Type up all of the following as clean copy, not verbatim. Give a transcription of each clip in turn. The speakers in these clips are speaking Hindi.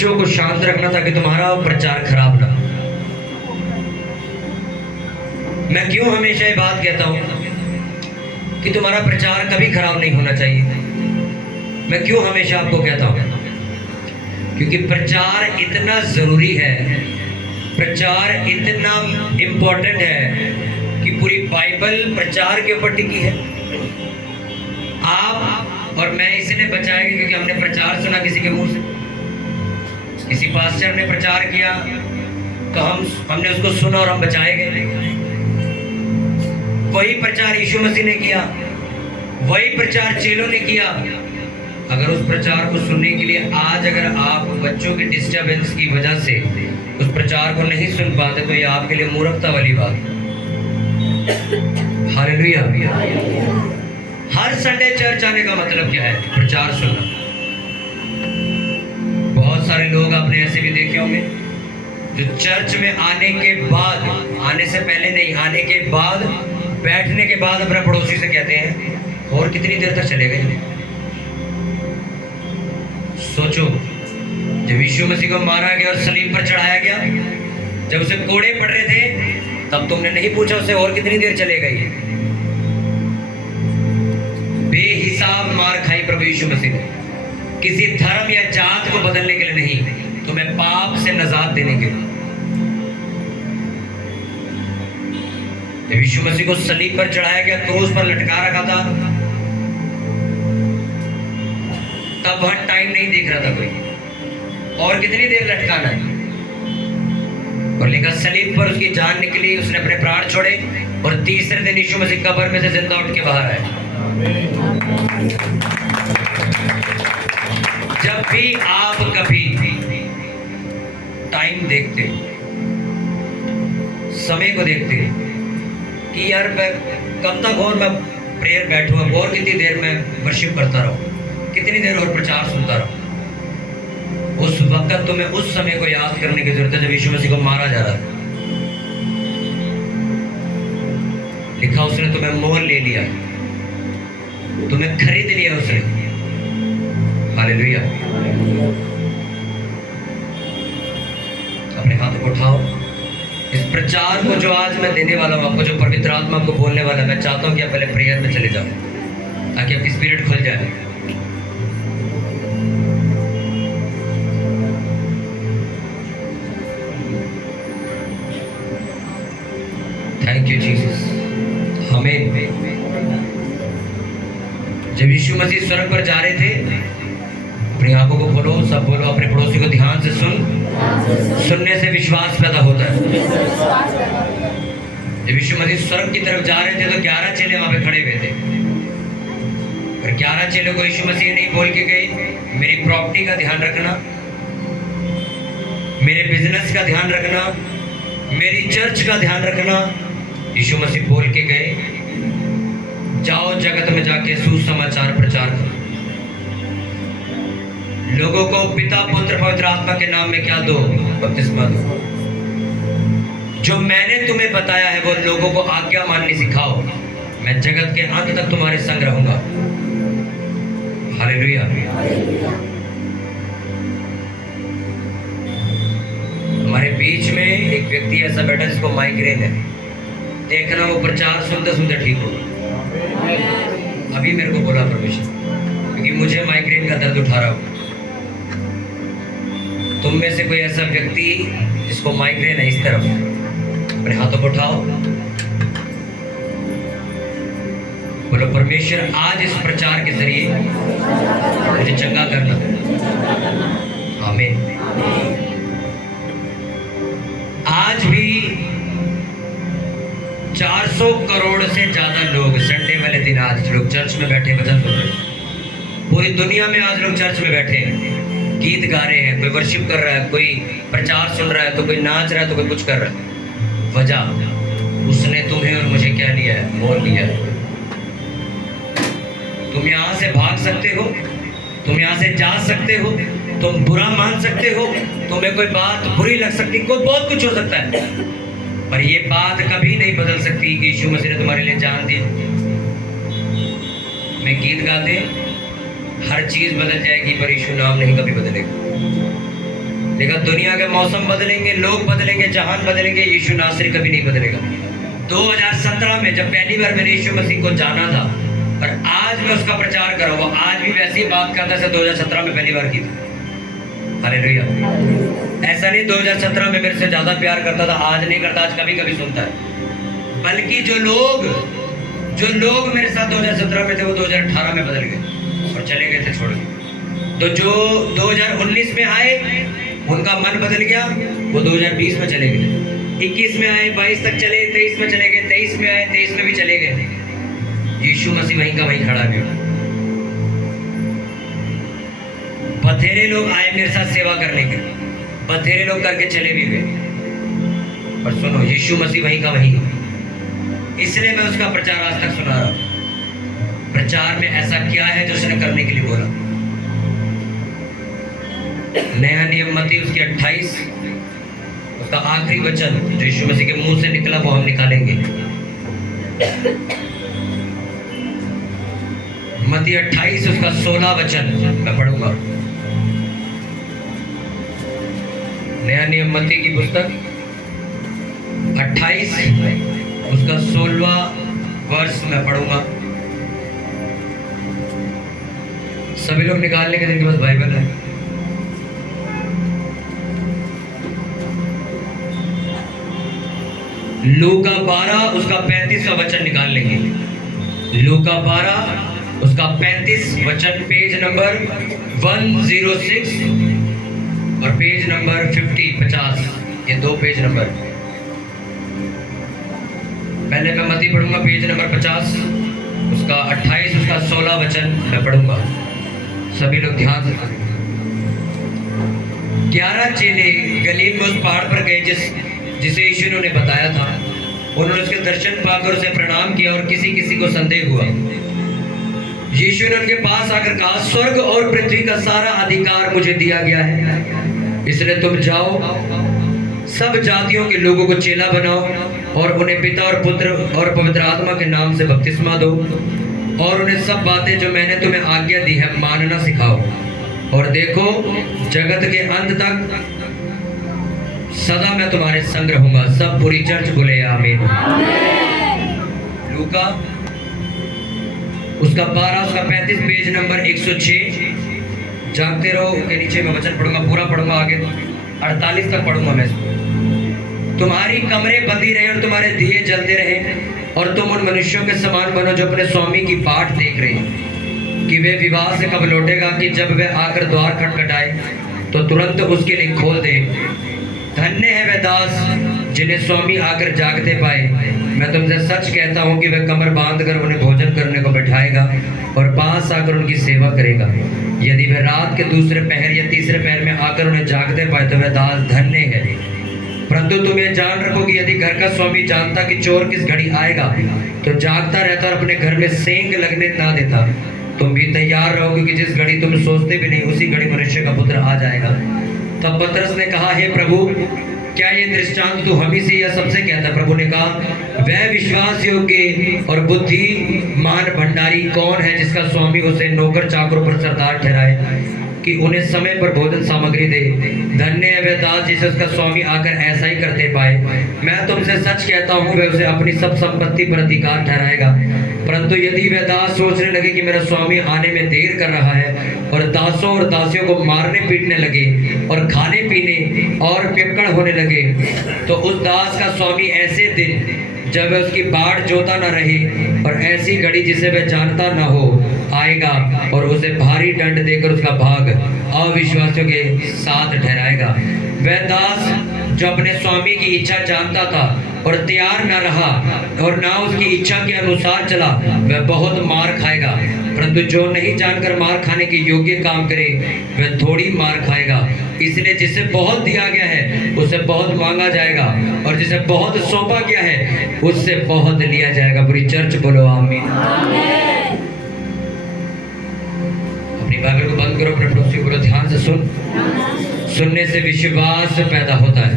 बच्चों को शांत रखना ताकि तुम्हारा प्रचार खराब ना हो। मैं क्यों हमेशा ये बात कहता हूँ कि तुम्हारा प्रचार कभी खराब नहीं होना चाहिए। मैं क्यों हमेशा आपको कहता हूँ, क्योंकि प्रचार इतना ज़रूरी है, प्रचार इतना इम्पोर्टेंट है कि पूरी बाइबल प्रचार के ऊपर टिकी है। आप और मैं इसलिए बचाएंगे क्योंकि हमने प्रचार सुना किसी के मुंह से, किसी पास्टर ने प्रचार किया तो हमने उसको सुना और हम बचाए गए। वही प्रचार यीशु मसीह ने किया, वही प्रचार चेलों ने किया। अगर उस प्रचार को सुनने के लिए आज अगर आप बच्चों की डिस्टर्बेंस की वजह से उस प्रचार को नहीं सुन पाते तो ये आपके लिए मूर्खता वाली बात है। हालेलुया। हर संडे चर्च आने का मतलब क्या है? प्रचार सुनना। बहुत सारे लोग आपने ऐसे भी देखे होंगे जो चर्च में आने के बाद, आने से पहले नहीं, आने के बाद, बैठने के बाद अपने पड़ोसी से कहते हैं और कितनी देर तक चले गए। सोचो, जब यीशु मसीह को मारा गया और सलीब पर चढ़ाया गया, जब उसे कोड़े पड़ रहे थे, तब तुमने नहीं पूछा उसे और कितनी देर चले गई। बेहिसाब मार खाई प्रभु यीशु मसीह ने, किसी धर्म या जात को बदलने के लिए नहीं, तुम्हें पाप से नजात देने के लिए। जब यीशु मसीह को सलीब पर चढ़ाया गया, क्रूस पर लटका रखा था, तब वह टाइम नहीं देख रहा था कोई और कितनी देर लटकाना है। और लिखा सलीब पर उसकी जान निकली, उसने अपने प्राण छोड़े और तीसरे दिन यीशु मसीह कब्र में से जिंदा उठ के बाहर आए। जब भी आप कभी टाइम देखते, समय को देखते कि यार मैं कब तक और मैं प्रेयर बैठूंगा और कितनी देर में वर्शिप करता रहूं, कितनी देर और प्रचार सुनता रहूं, उस वक्त तुम्हें उस समय को याद करने की जरूरत है जब यीशु मसीह को मारा जा रहा था। लिखा उसने तुम्हें मोल ले लिया, तुम्हें खरीद लिया उसने। हालेलुया। अपने हाथों को उठाओ। इस प्रचार को जो आज मैं देने वाला हूं आपको, जो पवित्र आत्मा आपको बोलने वाला, मैं चाहता हूं कि आप पहले प्रेयर में चले जाओ ताकि आपकी स्पिरिट खुल जाए। Thank you Jesus. आमीन। जब यीशु मसीह स्वर्ग पर जा रहे थे, अपनी आंखों को खोलो, सब बोलो, अपने पड़ोसी को ध्यान से सुन। सुनने से विश्वास पैदा होता है। जब यीशु मसीह स्वर्ग की तरफ जा रहे थे तो 11 चेले वहां पे खड़े हुए थे, और 11 चेलों को यीशु मसीह नहीं बोल के गए मेरी प्रॉपर्टी का ध्यान रखना, मेरे बिजनेस का ध्यान रखना, मेरी चर्च का ध्यान रखना। यीशु मसीह बोल के गए जाओ जगत में जाके सुसमाचार प्रचार करो, लोगों को पिता पुत्र पवित्र आत्मा के नाम में क्या दो? बपतिस्मा दो। जो मैंने तुम्हें बताया है वो लोगों को आज्ञा माननी सिखाओ, मैं जगत के अंत तक तुम्हारे संग रहूंगा। हालेलुया। हमारे बीच में एक व्यक्ति ऐसा बैठा जिसको माइग्रेन है, देखना वो प्रचार सुनते सुनते ठीक होगा। अभी मेरे को बोला परमेश्वर, क्योंकि मुझे माइग्रेन का दर्द उठा रहा हो। तुम में से कोई ऐसा व्यक्ति जिसको माइग्रेन है, इस तरफ अपने हाथों को उठाओ, बोलो परमेश्वर आज इस प्रचार के जरिए मुझे चंगा करना। आमीन। आज भी 400 करोड़ से ज्यादा लोग संडे वाले दिन आज लोग चर्च में बैठे भजन सुन रहे हैं। पूरी दुनिया में आज लोग चर्च में बैठे हैं, गीत गा रहे हैं, कोई वर्शिप कर रहा है, कोई प्रचार सुन रहा है, तो कोई नाच रहा है, तो कोई कुछ कर रहा है। वजह उसने तुम्हें और मुझे क्या लिया है? मोल लिया है। तुम यहाँ से भाग सकते हो, तुम यहाँ से जा सकते हो, तुम बुरा मान सकते हो, तुम्हें कोई बात बुरी लग सकती, कोई बहुत कुछ हो सकता है, पर ये बात कभी नहीं बदल सकती कि यीशु मसीह ने तुम्हारे लिए जान दी। में गीत गाते हर चीज बदल जाएगी पर यीशु नाम नहीं कभी बदलेगा। देखा, दुनिया के मौसम बदलेंगे, लोग बदलेंगे, जहान बदलेंगे, यीशु नासरी कभी नहीं बदलेगा। 2017 में जब पहली बार मैंने यीशु मसीह को जाना था और आज मैं उसका प्रचार कर रहा हूँ, आज भी वैसी बात करता जैसे 2017 में पहली बार की थी। हालेलुया। ऐसा नहीं 2017 में मेरे से ज्यादा प्यार करता था, आज नहीं करता, आज कभी कभी सुनता है। बल्कि जो लोग मेरे साथ 2017 में थे वो 2018 में बदल गए और चले गए थे छोड़ के। तो जो 2019 में आए उनका मन बदल गया, वो 2020 में चले गए। 21 में आए, 22 तक चले, 23 में चले गए, 23 में आए, 23 में भी चले गए। यीशु मसीह वहीं का वहीं खड़ा है। बथेरे लोग आए मेरे साथ सेवा करने के, बथेरे लोग करके चले भी गए, पर सुनो, यीशु मसीह वहीं का वहीं है। इसलिए मैं उसका प्रचार आज तक सुना रहा हूं। प्रचार में ऐसा क्या है जो उसने करने के लिए बोला। नया नियम मत्ती उसकी 28 उसका आखिरी वचन जो यीशु मसीह के मुंह से निकला वो हम निकालेंगे। मत्ती 28 उसका 16 वचन मैं पढ़ूंगा। नया नियम मत्ती की पुस्तक 28 उसका 16वां वर्ष मैं पढ़ूंगा। सभी लोग निकाल लेंगे जिनके पास बाइबल है। लूका 12 उसका 35वां वचन निकाल लेंगे। लूका 12 उसका 35 वचन, पेज नंबर 106 और पेज नंबर 50, ये दो पेज नंबर। पहले मैं मत्ती पढ़ूंगा पेज नंबर 50 उसका 28 उसका 16 वचन मैं पढ़ूंगा। सभी लोग ध्यान से सुनिए। 11 चेले गलील में उस पहाड़ पर गए जिसे यीशु ने बताया था। उन्होंने उसके दर्शन पाकर उसे प्रणाम किया और किसी को संदेह हुआ। यीशु ने उनके पास आकर कहा, स्वर्ग और पृथ्वी का सारा अधिकार मुझे दिया गया है, इसलिए तुम जाओ, सब जातियों के लोगों को चेला बनाओ और उन्हें पिता और पुत्र और पवित्र आत्मा के नाम से बपतिस्मा दो और उन्हें सब बातें जो मैंने तुम्हें आज्ञा दी है मानना सिखाओ। और देखो, जगत के अंत तक सदा मैं तुम्हारे संग रहूंगा। सब पूरी चर्च बोले आमीन। लूका उसका 12 उसका 35 पेज नंबर 106। जागते रहो के नीचे मैं वचन पढ़ूंगा, पूरा पढ़ूंगा, आगे 48 तक पढ़ूंगा मैं इसको। तुम्हारी कमरे बंदी रहे और तुम्हारे दिए जलते रहे और तुम उन मनुष्यों के समान बनो जो अपने स्वामी की बाट देख रहे हैं कि वे विवाह से कब लौटेगा, कि जब वे आकर द्वार खटखटाए तो तुरंत उसके लिए खोल दे। धन्य है वे दास जिन्हें स्वामी आकर जागते पाए। मैं तुमसे सच कहता हूँ कि वह कमर बांध कर उन्हें भोजन करने को बैठाएगा और पास आकर उनकी सेवा करेगा। यदि वह रात के दूसरे पहर या तीसरे पहर में आकर उन्हें जागते पाए तो वह दास धन्य है। परंतु तुम ये जान रखो कि यदि घर का स्वामी जानता कि चोर किस घड़ी आएगा तो जागता रहता और अपने घर में सेंध लगने ना देता। तुम भी तैयार रहो, क्योंकि जिस घड़ी तुम सोचते भी नहीं उसी घड़ी मनुष्य का पुत्र आ जाएगा। तब पतरस ने कहा, हे प्रभु, क्या ये दृष्टांत तू हम ही से या सबसे कहता? प्रभु ने कहा, वह विश्वास योग्य और बुद्धिमान भंडारी कौन है जिसका स्वामी उसे नौकर चाकरों पर सरदार ठहराए कि उन्हें समय पर भोजन सामग्री दे। धन्य है वह दास जिसे उसका स्वामी आकर ऐसा ही करते पाए। मैं तुमसे सच कहता हूँ, वह उसे अपनी सब संपत्ति पर अधिकार ठहराएगा। परंतु यदि वह दास सोचने लगे कि मेरा स्वामी आने में देर कर रहा है और दासों और दासियों को मारने पीटने लगे और खाने पीने और पियक्कड़ होने लगे, तो उस दास का स्वामी ऐसे दिन जब वह उसकी बाढ़ जोता न रहे और ऐसी घड़ी जिसे वह जानता न हो आएगा और उसे भारी दंड देकर उसका भाग अविश्वासियों के साथ ठहराएगा। वह दास जो अपने स्वामी की इच्छा जानता था और तैयार न रहा और ना उसकी इच्छा के अनुसार चला, वह बहुत मार खाएगा। परंतु जो नहीं जानकर मार खाने के योग्य काम करे वह थोड़ी मार खाएगा। इसलिए जिसे बहुत दिया गया है उससे बहुत मांगा जाएगा और जिसे बहुत सौंपा गया है उससे बहुत लिया जाएगा। पूरी चर्च बोलो आमीन। अपनी बाइबल को बंद करो, अपने पड़ोसी को ध्यान से सुन। सुनने से विश्वास पैदा होता है।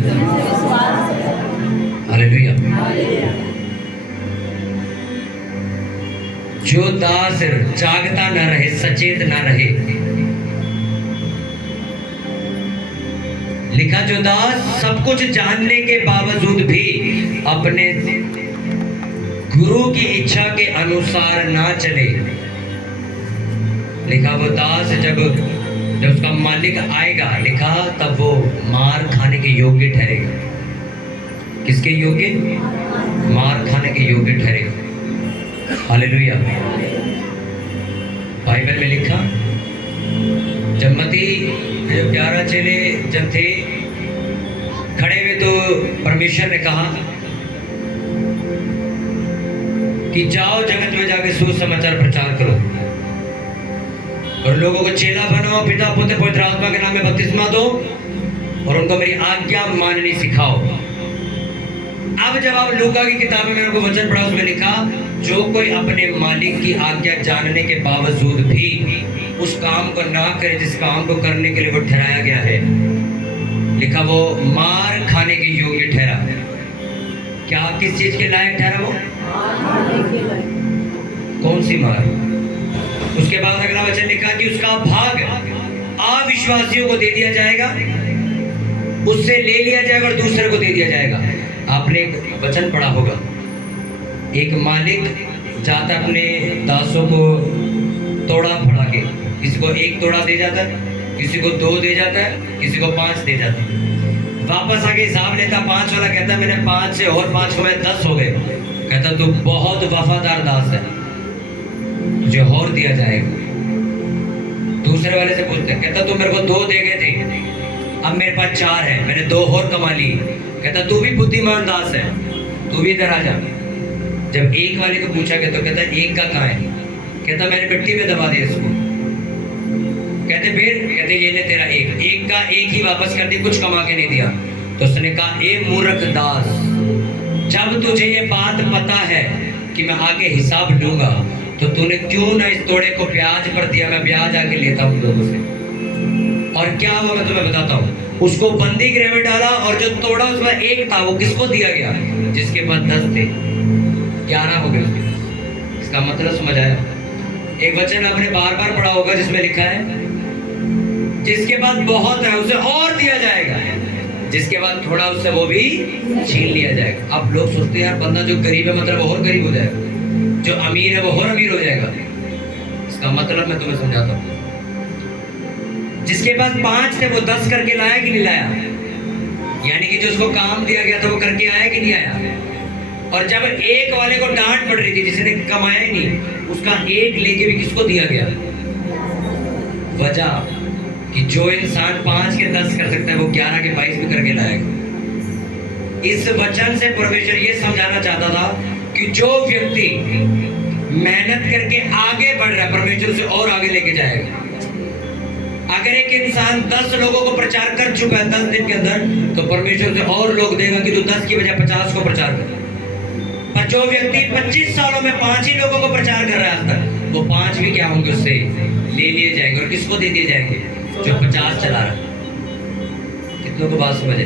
हालेलुया। जो दास जागता न रहे, सचेत न रहे, लिखा, जो दास सब कुछ जानने के बावजूद भी अपने गुरु की इच्छा के अनुसार ना चले, लिखा वो दास जब उसका मालिक आएगा, लिखा तब वो मार खाने के योग्य ठहरेगा। किसके योग्य? मार खाने के योग्य ठहरेगा। हालेलुया। बाइबल में लिखा, जब मती जो 11 चेले जब थे खड़े हुए, तो परमेश्वर ने कहा कि जाओ जगत में जाके सुसमाचार प्रचार करो और लोगों को चेला बनाओ, पिता पुत्र पवित्र आत्मा के नाम में बपतिस्मा दो और उनको मेरी आज्ञा माननी सिखाओ। अब जब आप लूका की किताब में मेरे को वचन पढ़ा, उसमें लिखा, जो कोई अपने मालिक की आज्ञा जानने के बावजूद भी उस काम को ना करे जिस काम को करने के लिए वो ठहराया गया है, लिखा वो मार खाने के योग्य ठहरा। क्या किस चीज के लायक ठहरा? वो कौन सी मार? उसके बाद अगला वचन लिखा कि उसका भाग अविश्वासियों को दे दिया जाएगा, उससे ले लिया जाएगा और दूसरे को दे दिया जाएगा। आपने एक वचन पढ़ा होगा, एक मालिक जाता अपने दासों को तोड़ा फड़ा के, किसी को 1 तोड़ा दे जाता है, किसी को 2 दे जाता है, किसी को 5 दे जाता है। वापस आके हिसाब लेता, 5 वाला कहता मैंने 5 से और 5 को मैं 10 हो गए। कहता तू बहुत वफादार दास है, तुझे और दिया जाएगा। दूसरे वाले से पूछते, कहता तू मेरे को 2 दे गए थे, अब मेरे पास 4 है, मैंने 2 और कमा ली। कहता तू भी बुद्धिमान दास है, तू भी इधर आ जा। जब एक वाले को पूछा गया तो कहता 1 का कहाँ है? कहता मैंने मिट्टी में दबा दिया इसको। कहते फिर? कहते ये ले तेरा 1 का 1 ही वापस कर दी, कुछ कमा के नहीं दिया। तो उसने कहा, ए मूर्ख दास, जब तुझे ये बात पता है कि मैं आगे हिसाब लूंगा, तो तूने क्यों ना इस तोड़े को ब्याज पर दिया? मैं ब्याज आके लेता हूँ लोगों से। और क्या हुआ मैं तुम्हें बताता हूँ। उसको बंदी गृह में डाला और जो तोड़ा उसमें 1 था वो किसको दिया गया? जिसके पास 10 थे, 11 हो गए उसके पास। इसका मतलब समझ आया? एक वचन आपने बार बार पढ़ा होगा जिसमें लिखा है, जिसके पास बहुत है उसे और दिया जाएगा, जिसके बाद थोड़ा उससे वो भी छीन लिया जाएगा। अब लोग सोचते हैं यार बंदा जो गरीब है मतलब वो और गरीब हो जाएगा, जो अमीर है वो और अमीर हो जाएगा। इसका मतलब मैं तुम्हें समझाता हूँ। जिसके पास 5 थे वो 10 करके लाया कि नहीं लाया? यानी कि जो उसको काम दिया गया था वो करके आया कि नहीं आया? और जब एक वाले को डांट पड़ रही थी जिसने कमाया ही नहीं, उसका 1 लेके भी किसको दिया गया? वजह कि जो इंसान 5 के 10 कर सकता है वो 11 के 22 भी करके लाएगा। इस वचन से परमेश्वर ये समझाना चाहता था कि जो व्यक्ति मेहनत करके आगे बढ़ रहा है परमेश्वर उसे और आगे लेके जाएगा। अगर एक इंसान 10 लोगों को प्रचार कर चुका है 10 दिन के अंदर, तो परमेश्वर उसे और लोग देगा कि तू 10 की बजाय 50 को प्रचार कर। पर जो व्यक्ति 25 सालों में 5 ही लोगों को प्रचार कर रहा है आज तक, वो 5 भी क्या होंगे उससे ले लिए जाएंगे। और किसको दे दिए जाएंगे? जो 50 चला रहा है। कितनों को बात समझे?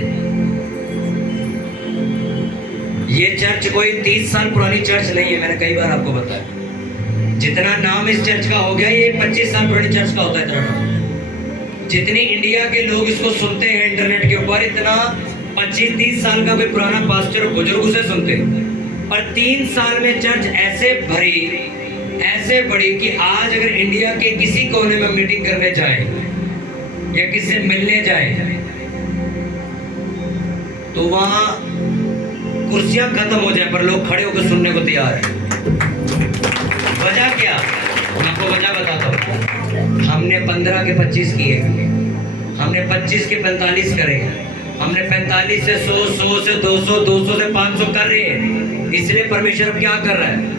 ये चर्च कोई 30 साल पुरानी चर्च नहीं है, मैंने कई बार आपको बताया। जितना नाम इस चर्च का हो गया ये 25 साल पुरानी चर्च का होता है इतना नाम। जितनी इंडिया के लोग इसको सुनते हैं इंटरनेट के ऊपर, इतना 25-30 साल का कोई पुराना पास्टर और बुजुर्ग उसे सुनते हैं। पर 3 साल में चर्च ऐसे भरी, ऐसे बड़ी कि आज अगर इंडिया के किसी कोने में मीटिंग करने जाए या किसी से मिलने जाए तो वहां कुर्सियां खत्म हो जाए पर लोग खड़े होकर सुनने को तैयार है। वजह क्या? मैं आपको वजह बताता हूँ। हमने 15 के 25 किए, हमने 25 के 45 करे, हमने 45 से 100, 100 से 200, 200 से 500 कर रहे हैं। इसलिए परमेश्वर अब क्या कर रहा है?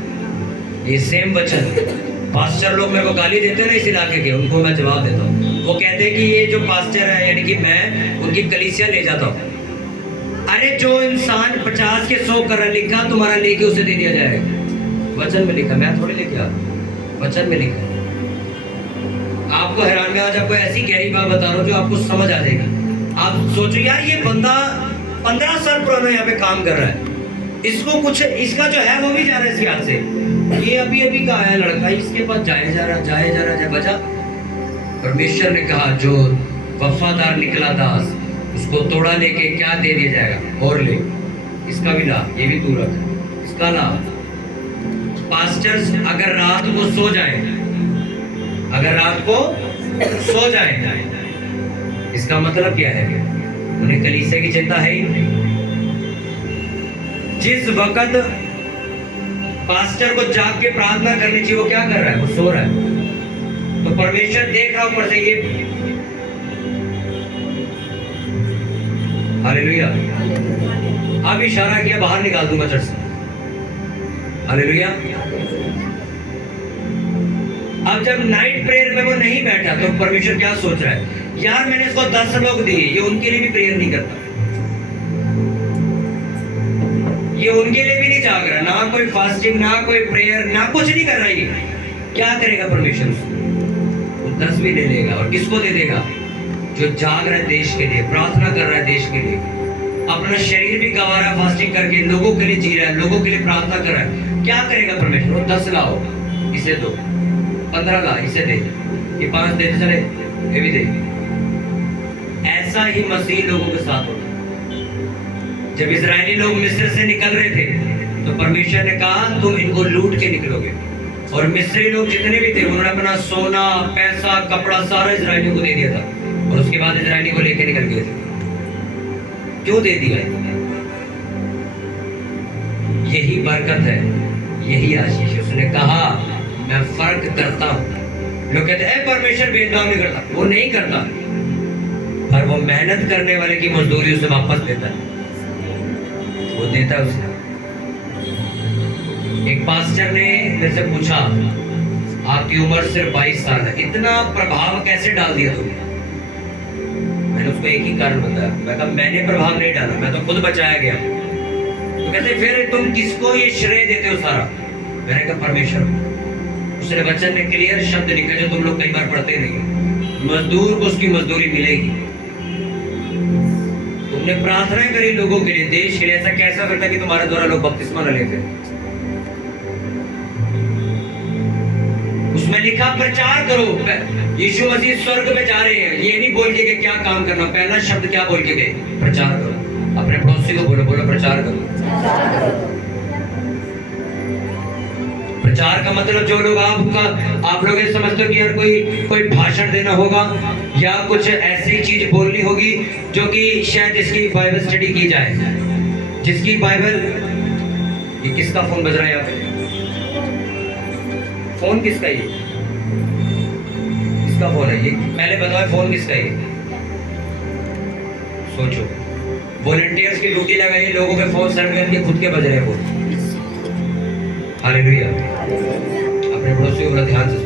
ये सेम वचन पास्टर लोग मेरे को गाली देते हैं ना इस इलाके के, उनको मैं जवाब देता हूँ। वो कहते हैं कि ये जो पास्टर है यानी कि मैं उनकी कलीसिया ले जाता हूँ। अरे जो इंसान 50 के 100 कर रहा, लिखा तुम्हारा लेके उसे दे दिया जाएगा। वचन में लिखा, मैं थोड़ी लेके आ, वचन में लिखा। आपको हैरान में आज आपको ऐसी गहरी बात बता रहा हूँ जो आपको समझ आ जाएगी। आप सोचो यार ये बंदा 15 साल पुराना यहाँ पे काम कर रहा है, इसको कुछ इसका जो है वो भी जा रहा है इसके हाथ से। ये अभी अभी का आया लड़का, इसके पास जाए जा रहा। वजह परमेश्वर ने कहा जो वफादार निकला दास उसको तोड़ा लेके क्या दे दिया जाएगा? और ले, इसका भी ला, ये भी तू रख, इसका ला। पास्टर्स अगर रात को सो जाए, अगर रात को सो जाए, इसका मतलब क्या है? उन्हें कलीसिया की चिंता है ही नहीं। जिस वक्त पास्टर को जाग के प्रार्थना करनी चाहिए, वो क्या कर रहा है? वो सो रहा है। तो परमेश्वर देख रहा ऊपर से, ये हालेलुया। अब इशारा किया, बाहर निकाल दूंगा चर्च से। हालेलुया। अब जब नाइट प्रेयर में वो नहीं बैठा तो परमेश्वर क्या सोच रहा है? यार मैंने इसको 10 लोग दिए, ये उनके लिए भी प्रेयर नहीं करता, ये उनके लिए भी नहीं जाग रहा, ना कोई फास्टिंग, ना कोई प्रेयर, ना कुछ नहीं कर रहा। ये क्या करेगा परमेश्वर? वो 10 भी ले लेगा। और किसको दे देगा? जो जाग रहा है देश के लिए, प्रार्थना कर रहा है देश के लिए, अपना शरीर भी गंवा रहा है फास्टिंग करके, लोगों के लिए जी रहा है, लोगों के लिए प्रार्थना कर रहा है। क्या करेगा परमेश्वर? वो 10 लाओ, इसे दो, 15 ला, इसे दे, ये 5 देते चले, ये भी दे। ऐसा ही मसीह लोगों के साथ होता। जब इजरायली लोग मिस्र से निकल रहे थे तो परमेश्वर ने कहा तुम इनको लूट के निकलोगे, और मिस्री लोग जितने भी थे उन्होंने अपना सोना, पैसा, कपड़ा सारा इजरायलियों को दे दिया था, और उसके बाद इजरायली को लेके निकल गए थे। क्यों दे दिया? यही बरकत है, यही आशीष। उसने कहा मैं फर्क करता हूं। लोग कहते हैं परमेश्वर भेदभाव नहीं करता, वो नहीं करता, पर वो मेहनत करने वाले की मजदूरी उसे वापस देता है, वो देता है उसे। एक पास्टर ने मेरे से पूछा आपकी उम्र सिर्फ 22 साल है, इतना प्रभाव कैसे डाल दिया तुमने? मैंने उसको एक ही कारण बताया, मैं कहा मैंने प्रभाव नहीं डाला, मैं तो खुद बचाया गया। तो कहते फिर तुम किसको ये श्रेय देते हो सारा? मैंने कहा परमेश्वर। उसने वचन में क्लियर शब्द लिखे जो तुम लोग कई बार पढ़ते नहीं, मजदूर को उसकी मजदूरी मिलेगी। तुमने प्रार्थना करी लोगों के लिए, देश के लिए, ऐसा कैसा करता कि तुम्हारे द्वारा लोग बपतिस्मा न लेते? उसमें लिखा प्रचार करो, यीशु मसीह स्वर्ग में जा रहे हैं, ये नहीं बोल के कि क्या काम करना, पहला शब्द क्या बोल के गए? प्रचार करो। अपने पड़ोसी को बोलो, बोलो प्रचार करो। प्रचार का मतलब जो लोग आप लोग ये समझते हो कि यार कोई भाषण देना होगा या कुछ ऐसी चीज बोलनी होगी जो कि शायद इसकी बाइबल स्टडी की जाए, जिसकी बाइबल। ये किसका फोन बज रहा है यहाँ पे? फोन किसका? ये किसका फोन है? ये पहले बताओ, फोन किसका है? सोचो। वॉलंटियर्स की ड्यूटी लगाइए, लोगों के फोन सर में उनके खुद के बज रहे हैं फोन। हालेलुया। अपने पड़ोसियों को ध्यान से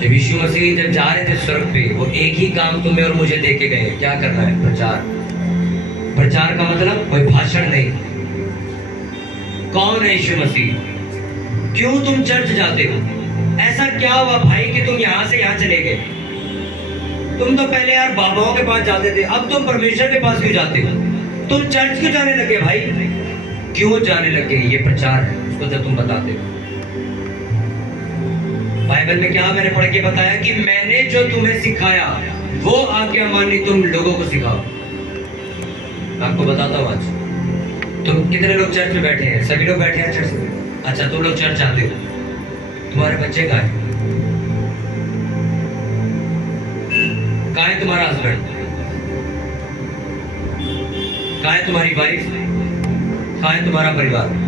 जब यीशु मसीह जब जा रहे थे स्वर्ग पे, वो एक ही काम तुम्हें और मुझे देके गए, क्या करना है? प्रचार। प्रचार का मतलब कोई भाषण नहीं। कौन है यीशु मसीह? क्यों तुम चर्च जाते हो? ऐसा क्या हुआ भाई कि तुम यहां से यहां चले गए? तुम तो पहले यार बाबाओं के पास जाते थे, अब तुम परमेश्वर के पास क्यों जाते हो? तुम चर्च क्यों जाने लगे भाई? क्यों जाने लगे? ये प्रचार है, उसको जब तुम बताते हो। बाइबल में क्या मैंने पढ़ के बताया कि मैंने जो तुम्हें सिखाया वो आज्ञा मानी तुम लोगों को सिखाओ। मैं आपको बताता हूँ आज तुम कितने लोग चर्च में बैठे हैं? सभी लोग बैठे हैं चर्च में। अच्छा, तुम लोग चर्च आते हो, तुम्हारे बच्चे कहाँ हैं? कहाँ है तुम्हारा हस्बैंड? कहाँ है तुम्हारी वाइफ? कहाँ है तुम्हारा परिवार?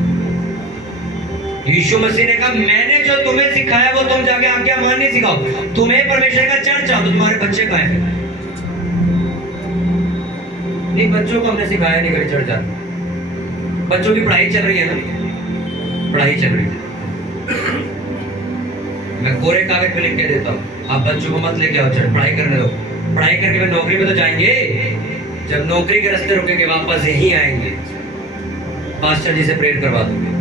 यीशु मसीह ने कहा मैंने जो तुम्हें सिखाया वो तुम जाके आज्ञा माननी सिखाओ। तुम्हें परमेश्वर का चर्च आओ, तो तुम्हारे बच्चे कहाँ हैं? नहीं, बच्चों को हमने सिखाया नहीं कभी चर्च जाना। बच्चों की पढ़ाई चल रही है ना, पढ़ाई चल रही है। मैं कोरे कागज पे लिख के देता हूँ, आप बच्चों को मत लेके आओ चर्च, पढ़ाई करने दो। पढ़ाई करके वे नौकरी में तो जाएंगे, जब नौकरी के रास्ते रुकेंगे वापस यहीं आएंगे। पास्टर जी से प्रेयर करवा दूंगे।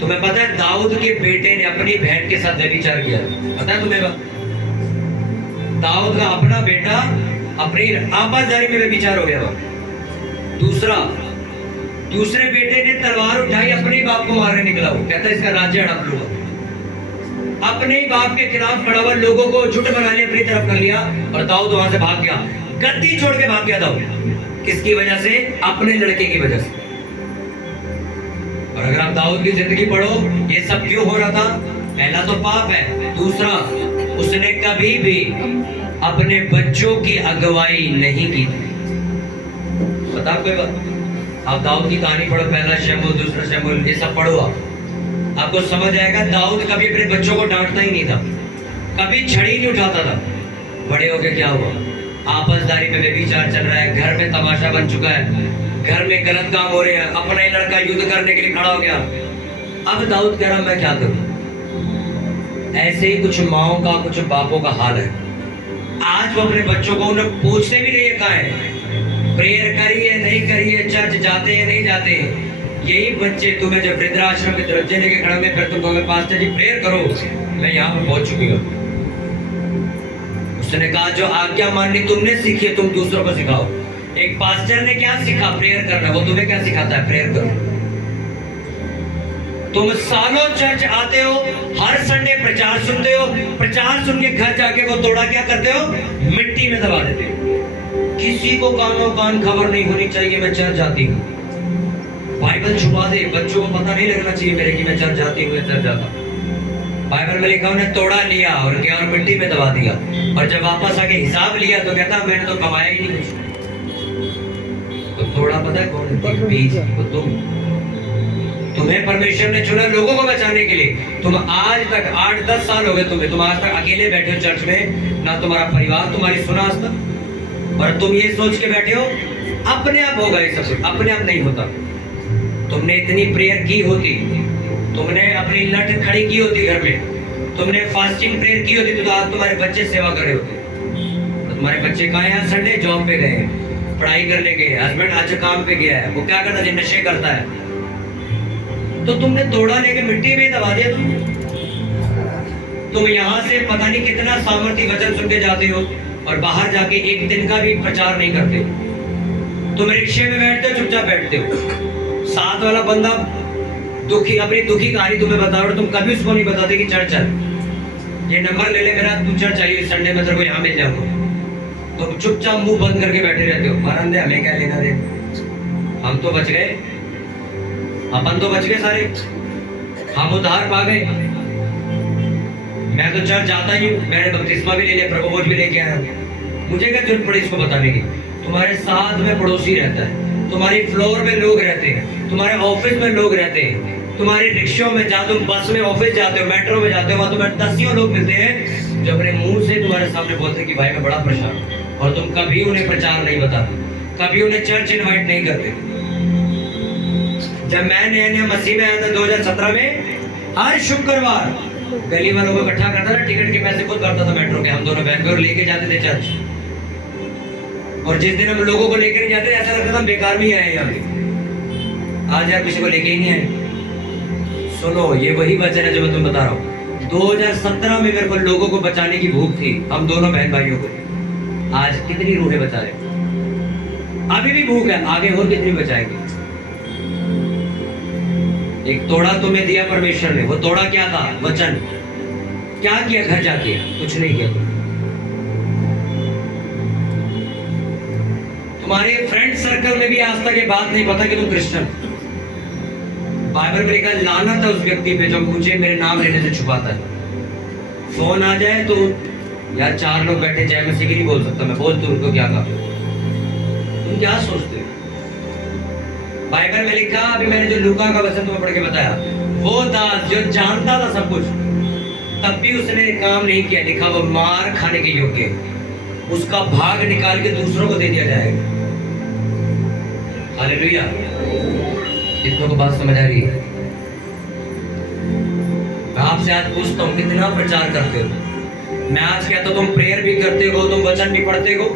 तुम्हें पता है दाऊद के बेटे ने अपनी बहन के साथ व्यभिचार किया? पता है तुम्हें? दाऊद का अपना बेटा अपनी आपसदारी में व्यभिचार हो गया। दूसरे बेटे ने तलवार उठाई, अपने बाप को मारने निकला। वो कहता है इसका राज्य हड़प लूंगा। अपने ही बाप के खिलाफ खड़ा हुआ, लोगों को झुट बना लिया, अपनी तरफ कर लिया, और दाऊद वहां से भाग गया, गद्दी छोड़ के भाग गया दाऊद। किसकी वजह से? अपने लड़के की वजह से। और अगर आप दाऊद की जिंदगी पढ़ो, ये सब क्यों हो रहा था? पहला तो पाप है, दूसरा उसने कभी भी अपने बच्चों की अगुवाई नहीं की थी। बता कोई बात? आप दाऊद की कहानी पढ़ो, पहला शमूएल, दूसरा शमूएल, ये सब पढ़ो, आपको समझ आएगा। दाऊद कभी अपने बच्चों को डांटता ही नहीं था, कभी छड़ी नहीं उठाता था। बड़े होके क्या हुआ? आपसदारी में व्यभिचार चल रहा है, घर में तमाशा बन चुका है, घर में गलत काम हो रहे हैं, अपना ही लड़का युद्ध करने के लिए खड़ा हो गया। अब दाऊद कह रहा मैं क्या करूं? ऐसे ही कुछ माओं का, कुछ बापों का हाल है। आज वो अपने बच्चों को उन्हें पूछते भी नहीं है कहाँ है, प्रेयर करिए नहीं करिए, चर्च जाते हैं नहीं जाते हैं। यही बच्चे तुम्हें जब वृद्धाश्रम के दरवाजे लेके खड़े होंगे, फिर तुम कहोगे पास्टर जी प्रेयर करो, मैं यहाँ पर पहुंच चुकी हूँ। उसने कहा जो आज्ञा माननी तुमने सीखी है, तुम दूसरों को सिखाओ। एक पास्टर ने क्या सीखा? प्रेयर करना। वो तुम्हें क्या सिखाता है? प्रेयर करो। तुम सालों चर्च आते हो, हर संडे प्रचार सुनते हो, प्रचार सुन के घर जाके वो तोड़ा क्या करते हो? मिट्टी में दबा देते हो। किसी को कानों कान खबर नहीं होनी चाहिए मैं चर्च जाती हूँ। बाइबल छुपा दे, बच्चों को पता नहीं लगना चाहिए मेरे कि मैं चर्च जाती हूँ, चर्च जाता। बाइबल में लिखा उन्हें तोड़ा लिया और क्या, और मिट्टी में दबा दिया, और जब वापस आके हिसाब लिया तो कहता मैंने तो कमाया ही नहीं कुछ। तो तोड़ा पता है कौन? बीज, वो तुम्हें परमेश्वर ने चुना लोगों को बचाने के लिए। तुम आज तक 8-10 साल हो गए तुम आज तक अकेले बैठे हो चर्च में, ना तुम्हारा परिवार तुम्हारी सुना आज तक, और तुम ये सोच के बैठे हो अपने आप होगा। ये सब अपने आप नहीं होता। तुमने इतनी प्रेयर की होती, तुमने अपनी लट खड़ी की होती घर में, तुमने फास्टिंग प्रेयर की होती, तो आज तुम्हारे बच्चे सेवा कर रहे होते। तो तुम्हारे बच्चे कहाँ हैं? संडे जॉब पे गए, पढ़ाई करने गए, हस्बैंड आज काम पे गया है, वो क्या करता है? नशे करता है। तो तुमने तोड़ा लेके मिट्टी में दबा दिया। तुम यहाँ से पता नहीं कितना सामर्थ्य वचन सुन के जाते हो, और बाहर जाके एक दिन का भी प्रचार नहीं करते। तुम रिक्शे में बैठते हो, चुपचाप बैठते हो। साथ वाला बंदा दुखी, अपनी दुखी कहानी तुम्हें बता रहा, तुम कभी उसको नहीं बताते कि चर्च चल, ये नंबर ले ले मेरा, तू चर्च चाहिए संडे में, तेरे को यहाँ मिल जाऊंगा। तो चुपचाप मुंह बंद करके बैठे रहते हो। महाराज हमें क्या लेना दे, हम तो बच गए, अपन तो बच गए सारे, हम उद्धार पा गए। मैं तो चर्च जाता ही हूँ, मैंने बपतिस्मा भी ले लिया, प्रभु भोज भी लेके आया, मुझे क्या जरूरत पड़ी इसको बताने की? तुम्हारे साथ में पड़ोसी रहता है, तुम्हारी फ्लोर में लोग रहते हैं, तुम्हारे ऑफिस में लोग रहते हैं, तुम्हारे रिक्शों में, जहाँ तुम बस में ऑफिस जाते हो, मेट्रो में जाते हो, वहाँ तुम्हें दसियों लोग मिलते हैं जो अपने मुंह से तुम्हारे सामने बोलते हैं कि भाई मैं बड़ा परेशान हूँ, और तुम कभी उन्हें प्रचार नहीं बताते, कभी उन्हें चर्च इनवाइट नहीं करते। जब मैं नया मसीह में आया था 2017 में, हर शुक्रवार गली वालों को इकट्ठा करता था, टिकट के पैसे खुद भरता था मेट्रो के, हम दोनों बहन और लेके जाते थे चर्च। और जिस दिन हम लोगों को लेकर नहीं जाते, ऐसा लगता था बेकार में आए यहाँ पे, आज यार किसी को लेके ही नहीं आए। सुनो, ये वही वचन है जो मैं तुम्हें बता रहा हूँ। 2017 में मेरे को लोगों को बचाने की भूख थी, हम दोनों बहन भाइयों को। आज कितनी रूहें बचा रहे, अभी भी भूख है, आगे और कितनी बचाएंगे। एक तोड़ा तुम्हें दिया परमेश्वर ने, वो तोड़ा क्या था? वचन। क्या किया घर जाके? कुछ नहीं किया। तुम्हारे फ्रेंड सर्कल में भी आज तक ये बात नहीं पता कि तुम क्रिश्चियन। बाइबल में लिखा लानत है उस व्यक्ति पे जो मुझे मेरे नाम लेने से छुपाता है। फोन आ जाए तो यार 4 लोग बैठे, जय मसीह की नहीं बोल सकता मैं, बोल तू उनको क्या कहा? तुम क्या सोचते हो? बाइबल में लिखा, अभी मैंने जो लूका का वचन तुम्हें पढ़ के बताया, वो दास जो जानता था सब कुछ, तब भी उसने काम नहीं किया, लिखा वो मार खाने के योग्य, उसका भाग निकाल के दूसरों को दे दिया जाएगा। हालेलुया। कितनों को बात समझ आ रही है? मैं आपसे आज पूछता हूँ, कितना प्रचार करते हो? मैं आज कहता हूँ तुम प्रेयर भी करते हो, तुम वचन भी पढ़ते हो,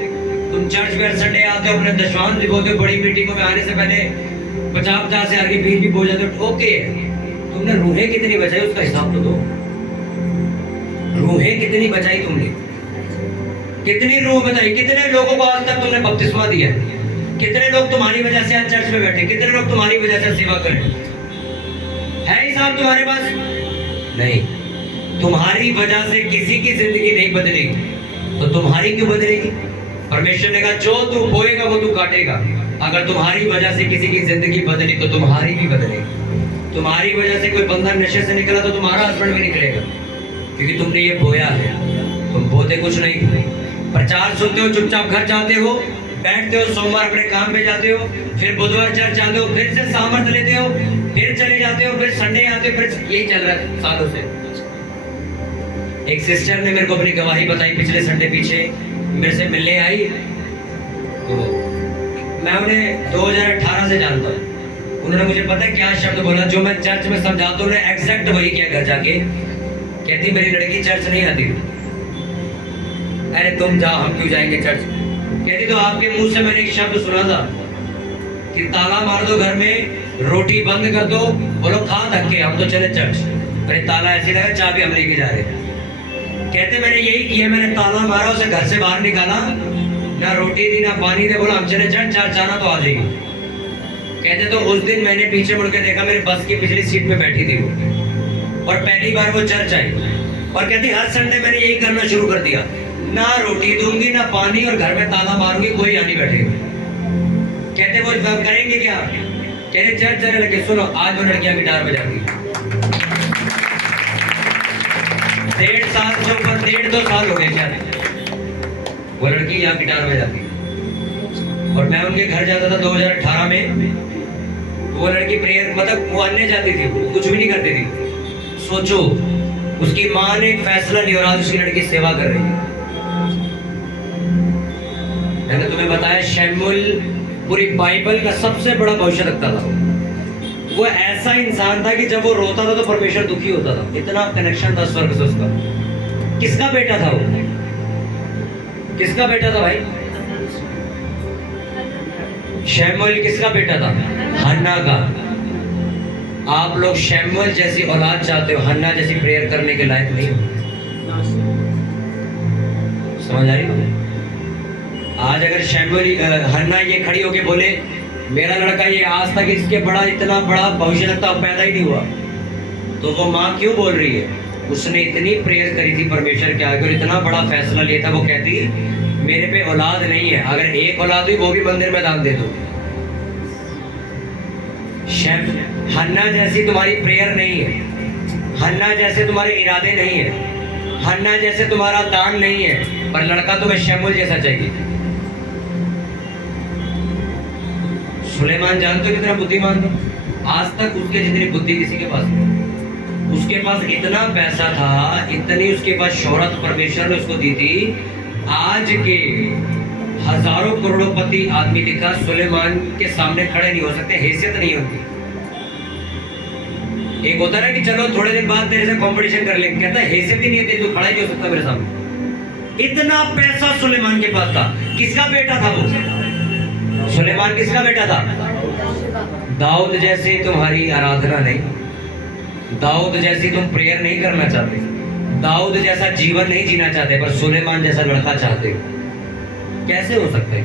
तुम चर्च में संडे आते हो, अपने दशवांश भी बोलते हो, बड़ी मीटिंगों में आने से पहले 50-50 हजार के बीज भी बोल जाते हो। ओके, तुमने रूहें कितनी बचाई उसका हिसाब तो दो। रूहें कितनी बचाई तुमने? कितनी रूह बचाई? कितने लोगों को आज तक तुमने बपतिस्मा दिया? कितने लोग तुम्हारी वजह से आज चर्च में बैठे? कितने लोग तुम्हारी वजह से सेवा कर रहे हैं? है हिसाब तुम्हारे पास? नहीं। तुम्हारी वजह से किसी की जिंदगी नहीं बदलेगी तो तुम्हारी क्यों बदलेगी? परमेश्वर ने कहा जो तू बोएगा वो तू काटेगा। अगर तुम्हारी वजह से किसी की जिंदगी बदली तो तुम्हारी भी बदलेगी। तुम्हारी वजह से कोई बंदा नशे से निकला तो तुम्हारा हस्बैंड भी निकलेगा, क्योंकि तुमने ये बोया है। तुम बोते कुछ नहीं, प्रचार सुनते हो, चुपचाप घर जाते हो, बैठते हो, सोमवार अपने काम पे जाते हो, फिर बुधवार चर्च आते हो, फिर से सामर्थ लेते हो, फिर चले जाते हो, फिर संडे आते हो, फिर यही चल रहा है सालों से। एक सिस्टर ने मेरे को अपनी गवाही बताई, पिछले संडे पीछे मेरे से मिलने आई, तो मैं उन्हें 2018 से जानता हूँ। उन्होंने मुझे पता है क्या शब्द बोला जो मैं चर्च में समझाता हूँ, उन्होंने एग्जैक्ट वही किया घर जाके। कहती मेरी लड़की चर्च नहीं आती। अरे तुम जाओ, हम क्यों जाएंगे चर्च? कहती तो आपके मुंह से मैंने एक शब्द सुना था कि ताला मार दो घर में, रोटी बंद कर दो, बोलो खा धक्के, हम तो चले चर्च। अरे ताला ऐसे लगा चाबी हम लेके जा रहे हैं। कहते मैंने यही किया, मैंने ताला मारा, उसे घर से बाहर निकाला, ना रोटी दी ना पानी दे, बोला हम चले चर्च, चर्च आना तो आ जाएगी। कहते तो उस दिन मैंने पीछे मुड़ के देखा, मेरे बस की पिछली सीट पे बैठी थी वो, और पहली बार वो चर्च आई। और कहती हर संडे मैंने यही करना शुरू कर दिया, ना रोटी दूंगी ना पानी, और घर में ताला मारूंगी, कोई यहाँ नहीं बैठेगा। कहते वो करेंगे क्या? कहते चर्च जाने लगे। सुनो, आज वो लड़कियां गिटार बजाती, 1.5 साल से ऊपर, 1.5-2 साल हो गए क्या वो लड़की यहाँ गिटार बजाती। और मैं उनके घर जाता था 2018 में, वो लड़की प्रेयर, मतलब वो अन्य जाती थी, कुछ भी नहीं करती थी। सोचो, उसकी माँ ने एक फैसला लिया और आज उसकी लड़की सेवा कर रही है। मैंने तुम्हें बताया शमूएल पूरी बाइबल का सबसे बड़ा भविष्य रखता था। वो ऐसा इंसान था कि जब वो रोता था तो परमेश्वर दुखी होता था, इतना कनेक्शन था स्वर्ग से उसका। किसका बेटा था वो? किसका बेटा था भाई? शमूएल किसका बेटा था? हन्ना का। आप लोग शमूएल जैसी औलाद चाहते हो, हन्ना जैसी प्रेयर करने के लायक नहीं हो। समझ आ रही? आज अगर शमूएल हन्ना ये खड़ी होके बोले मेरा लड़का ये आज तक इसके बड़ा इतना बड़ा भविष्य लगता पैदा ही नहीं हुआ, तो वो माँ क्यों बोल रही है? उसने इतनी प्रेयर करी थी परमेश्वर के आगे और इतना बड़ा फैसला लिया था। वो कहती मेरे पे औलाद नहीं है, अगर एक औलाद हुई वो भी मंदिर में दान दे दो। हन्ना जैसी तुम्हारी प्रेयर नहीं है, हन्ना जैसे तुम्हारे इरादे नहीं है, हन्ना जैसे तुम्हारा दान नहीं है, पर लड़का तुम्हें शमूएल जैसा चाहिए। सुलेमान जानते हो कितना बुद्धिमान था? आज तक उसके जितनी बुद्धि किसी के पास नहीं। उसके पास इतना पैसा था, इतनी उसके पास शोहरत परमेश्वर ने उसको दी थी। आज के हजारों करोड़पति आदमी दिखा, सुलेमान के सामने खड़े नहीं हो सकते, हैसियत नहीं होती। एक होता है ना कि चलो थोड़े दिन बाद तेरे से कंपटीशन कर लेंगे, कहता है हैसियत ही नहीं होती, तो खड़ा ही नहीं हो सकता मेरे सामने। इतना पैसा सुलेमान के पास था। किसका बेटा था वो? सुलेमान किसका बेटा था? दाऊद जैसी तुम्हारी आराधना नहीं, दाऊद जैसी तुम प्रेयर नहीं करना चाहते, दाऊद जैसा जीवन नहीं जीना चाहते, पर सुलेमान जैसा लड़का चाहते हो। कैसे हो सकता है?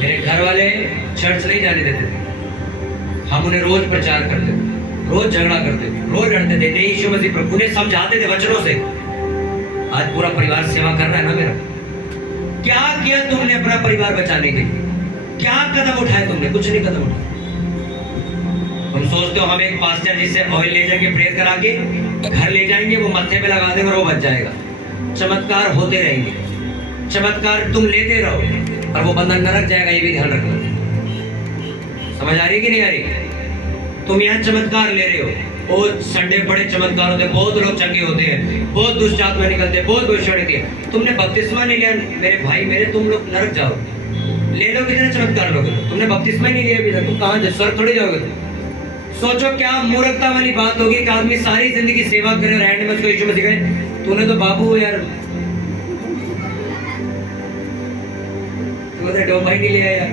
मेरे घर वाले चर्च नहीं जाने देते थे, हम उन्हें रोज प्रचार करते थे, रोज झगड़ा करते थे, रोज लड़ते थे, नहीं यीशु मसीह प्रभु, उन्हें समझाते थे वचनों से। आज पूरा परिवार सेवा कर रहा है ना मेरा। क्या किया तुमने अपना परिवार बचाने के लिए? क्या कदम उठाए तुमने? कुछ नहीं कदम उठाए। तुम सोचते हो हम एक पास्टर जी से ऑयल ले जाके प्रेयर करा के घर ले जाएंगे, वो मत्थे पे लगा देंगे और वो बच जाएगा। चमत्कार होते रहेंगे, चमत्कार तुम लेते रहो और वो बंदा नरक जाएगा, ये भी ध्यान रखना। समझ आ रही कि नहीं आ रही? तुम यहाँ चमत्कार ले रहे हो, बहुत संडे बड़े चमत्कार होते हैं, बहुत लोग चंगे होते हैं, बहुत दुष्ट आत्मा निकलते हैं, बहुत भविष्यवाणी होती है। तुमने बपतिस्मा नहीं लिया मेरे भाई मेरे, तुम लोग नरक जाओ। ले लो कितने चमत्कार लोग, तुमने बपतिस्मा ही नहीं लिया अभी तक, तुम कहाँ स्वर्ग थोड़ी जाओगे तुम। सोचो क्या मूर्खता वाली बात होगी कि आदमी सारी जिंदगी सेवा करे और एंड में उसको यीशु मसीह कहे तूने तो बाबू यार तूने डोबा ही नहीं लिया यार।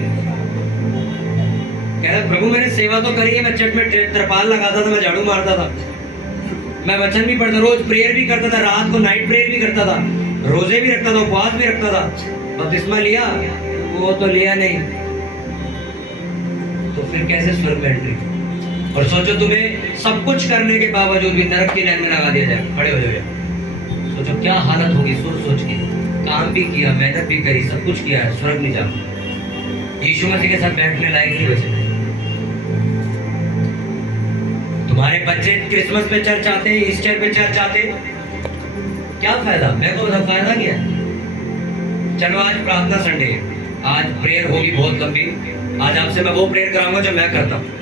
कह रहा प्रभु मैंने सेवा तो करी है, मैं चट में त्रिपाल लगाता था, मैं झाड़ू मारता था, मैं वचन भी पढ़ता, रोज प्रेयर भी करता था, रात को नाइट प्रेयर भी करता था, रोजे भी रखता था, उपवास भी रखता था। बपतिस्मा लिया? वो तो लिया नहीं, तो फिर कैसे स्वर्ग में एंट्री? और सोचो तुम्हें सब कुछ करने के बावजूद भी नरक की लाइन में लगा दिया जाए, खड़े हो जाओ। सोचो क्या हालत होगी। सोच के काम भी किया, मेहनत भी करी, सब कुछ किया है, स्वर्ग नहीं जाओ। यीशु मसीह के साथ बैठने लायक नहीं बचे। तुम्हारे बच्चे क्रिसमस पे चर्च आते हैं, ईस्टर पे चर्च आते, क्या फायदा? मैं को बताऊं फायदा क्या है? चलो आज प्रार्थना संडे है, आज प्रेयर होगी बहुत लंबी। आज आपसे मैं वो प्रेयर कराऊंगा जो मैं करता हूँ।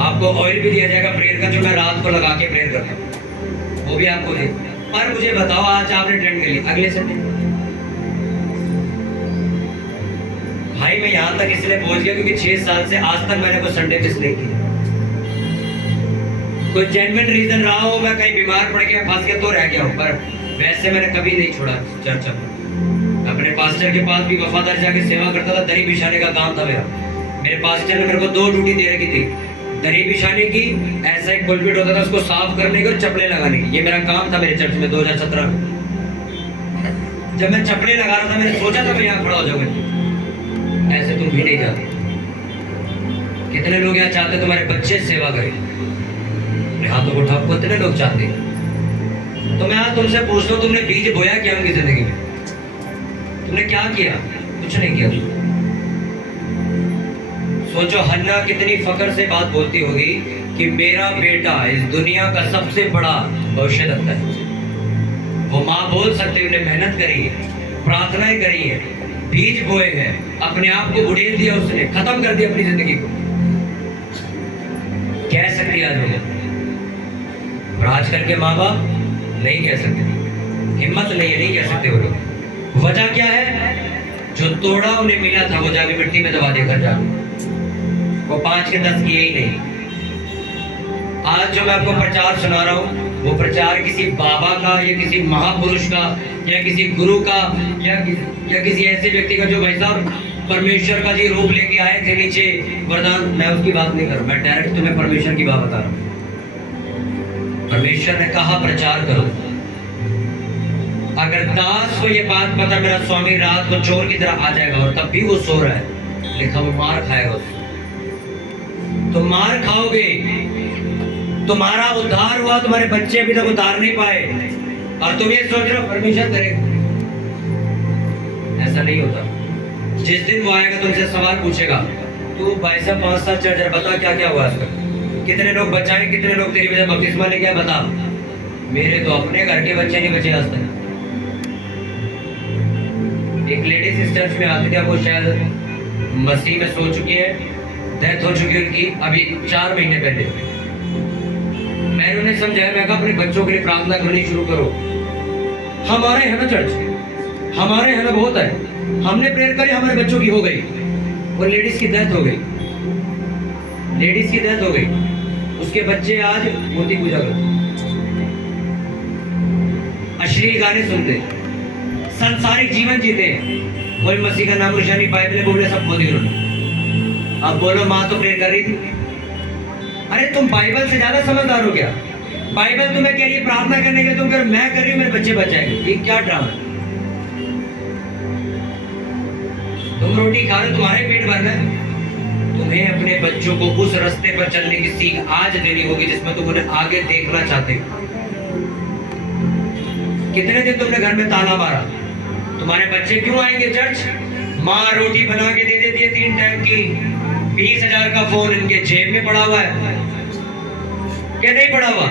आपको ऑयल भी दिया जाएगा प्रेयर का, जो मैं रात को लगा के प्रेयर करता हूँ, वो भी आपको दे। पर मुझे बताओ, आज आपने अटेंड कर लिया, अगले संडे भाई मैं यहाँ तक इसलिए पहुंच गया क्योंकि 6 साल से आज तक मैंने कोई संडे मिस नहीं किया। कोई जेन्युइन रीजन रहा हो, मैं कहीं बीमार पड़ गया, फंस गया तो रह गया हूँ, पर वैसे मैंने कभी नहीं छोड़ा चर्च। अपने पास्टर के पास भी वफादार जाके सेवा करता था। दरी बिछाने का काम था मेरा। मेरे पास्टर ने मेरे को 2 ड्यूटी दे रखी थी, दरी बिछाने की, ऐसा एक पुलपिट होता था उसको साफ करने की और चपले लगाने की। ये मेरा काम था मेरे चर्च में 2017 में। जब मैं चपले लगा रहा था, मैंने सोचा था मैं यहाँ खड़ा हो जाऊंगा। ऐसे तुम भी नहीं जाते। कितने लोग यहाँ चाहते तुम्हारे बच्चे सेवा करें? हाथों को उठाओ, कितने लोग चाहते हैं? तो मैं आज तुमसे पूछता हूँ, तुमने बीज बोया क्या उनकी जिंदगी में? तुमने क्या किया? कुछ नहीं किया। सोचो हन्ना कितनी फख्र से बात बोलती होगी कि मेरा बेटा इस दुनिया का सबसे बड़ा भविष्यद्वक्ता है। वो माँ बोल सकती है, उन्हें मेहनत करी है, प्रार्थनाएं करी है, बीज बोए हैं, अपने आप को उड़ेल दिया, उसने खत्म कर दिया अपनी जिंदगी को। कह सकती आज वो, और आजकल के माँ बाप नहीं कह सकते, हिम्मत नहीं कह सकते वो लोग। वजह क्या है? जो तोड़ा उन्हें मिला था वो जाके मिट्टी में दबा देकर जा, वो 5 के 10 किए ही नहीं। आज जो मैं आपको प्रचार सुना रहा हूँ, वो प्रचार किसी बाबा का या किसी महापुरुष का या किसी गुरु का या किसी ऐसे व्यक्ति का जो भाई साहब परमेश्वर का जी रूप लेके आए थे नीचे वरदान, मैं उसकी बात नहीं कर रहा। मैं डायरेक्ट तुम्हें परमेश्वर की बात बता रहा हूँ। परमेश्वर ने कहा प्रचार करो। अगर दास को ये बात पता मेरा स्वामी रात को चोर की तरह आ जाएगा और तब भी वो सो रहा है, लिखा वो मार खाएगा उससे। तो मार खाओगे। तुम्हारा उद्धार हुआ, तुम्हारे बच्चे अभी तक उद्धार नहीं पाए और तुम ये सोच रहे हो परमेश्वर करेगा। ऐसा नहीं होता। जिस दिन वो आएगा तुमसे सवाल पूछेगा, तू भाई साहब 5 साल चल रहा, बता क्या क्या हुआ आज तक, कितने लोग बचाए, कितने लोग तेरी वजह बपतिस्मा ले गया, बता। मेरे तो अपने घर के बच्चे नहीं बचे आज तक। एक लेडीज इस चर्च में आती थी, वो शायद मसीह में सो चुकी है, डेथ हो चुकी है उनकी अभी 4 महीने पहले। मैंने उन्हें समझाया, मैं कहा अपने बच्चों के लिए प्रार्थना करनी शुरू करो। हमारे है ना चर्च, हमारे है ना बहुत है, हमने प्रेयर करी, हमारे बच्चों की हो गई। वो लेडीज की डेथ हो गई, लेडीज की डेथ हो गई, उसके बच्चे आज मूर्ति पूजा करते, अश्लील गाने सुनते, संसारिक जीवन जीते। कोई मसीह का नाम रोशन नहीं, बाइबल बोले सब बोल दिया उन्होंने। अब बोलो माँ तो प्रेयर कर रही थी। अरे तुम बाइबल से ज्यादा समझदार हो क्या? बाइबल तुम्हें कह रही है प्रार्थना करने के, तुम कर मैं कर रही हूँ मेरे बच्चे बच जाएंगे। ये क्या ड्रामा? तुम रोटी खा रहे, तुम्हारे पेट भरना है। तुम्हें अपने बच्चों को उस रास्ते पर चलने की सीख आज देनी होगी जिसमें तुम उन्हें आगे देखना चाहते हो। कितने दिन तुमने घर में ताला मारा? तुम्हारे बच्चे क्यों आएंगे चर्च? माँ रोटी बना के दे देती है 3 टाइम की, 20,000 का फोन इनके जेब में पड़ा हुआ है, क्या नहीं पड़ा हुआ?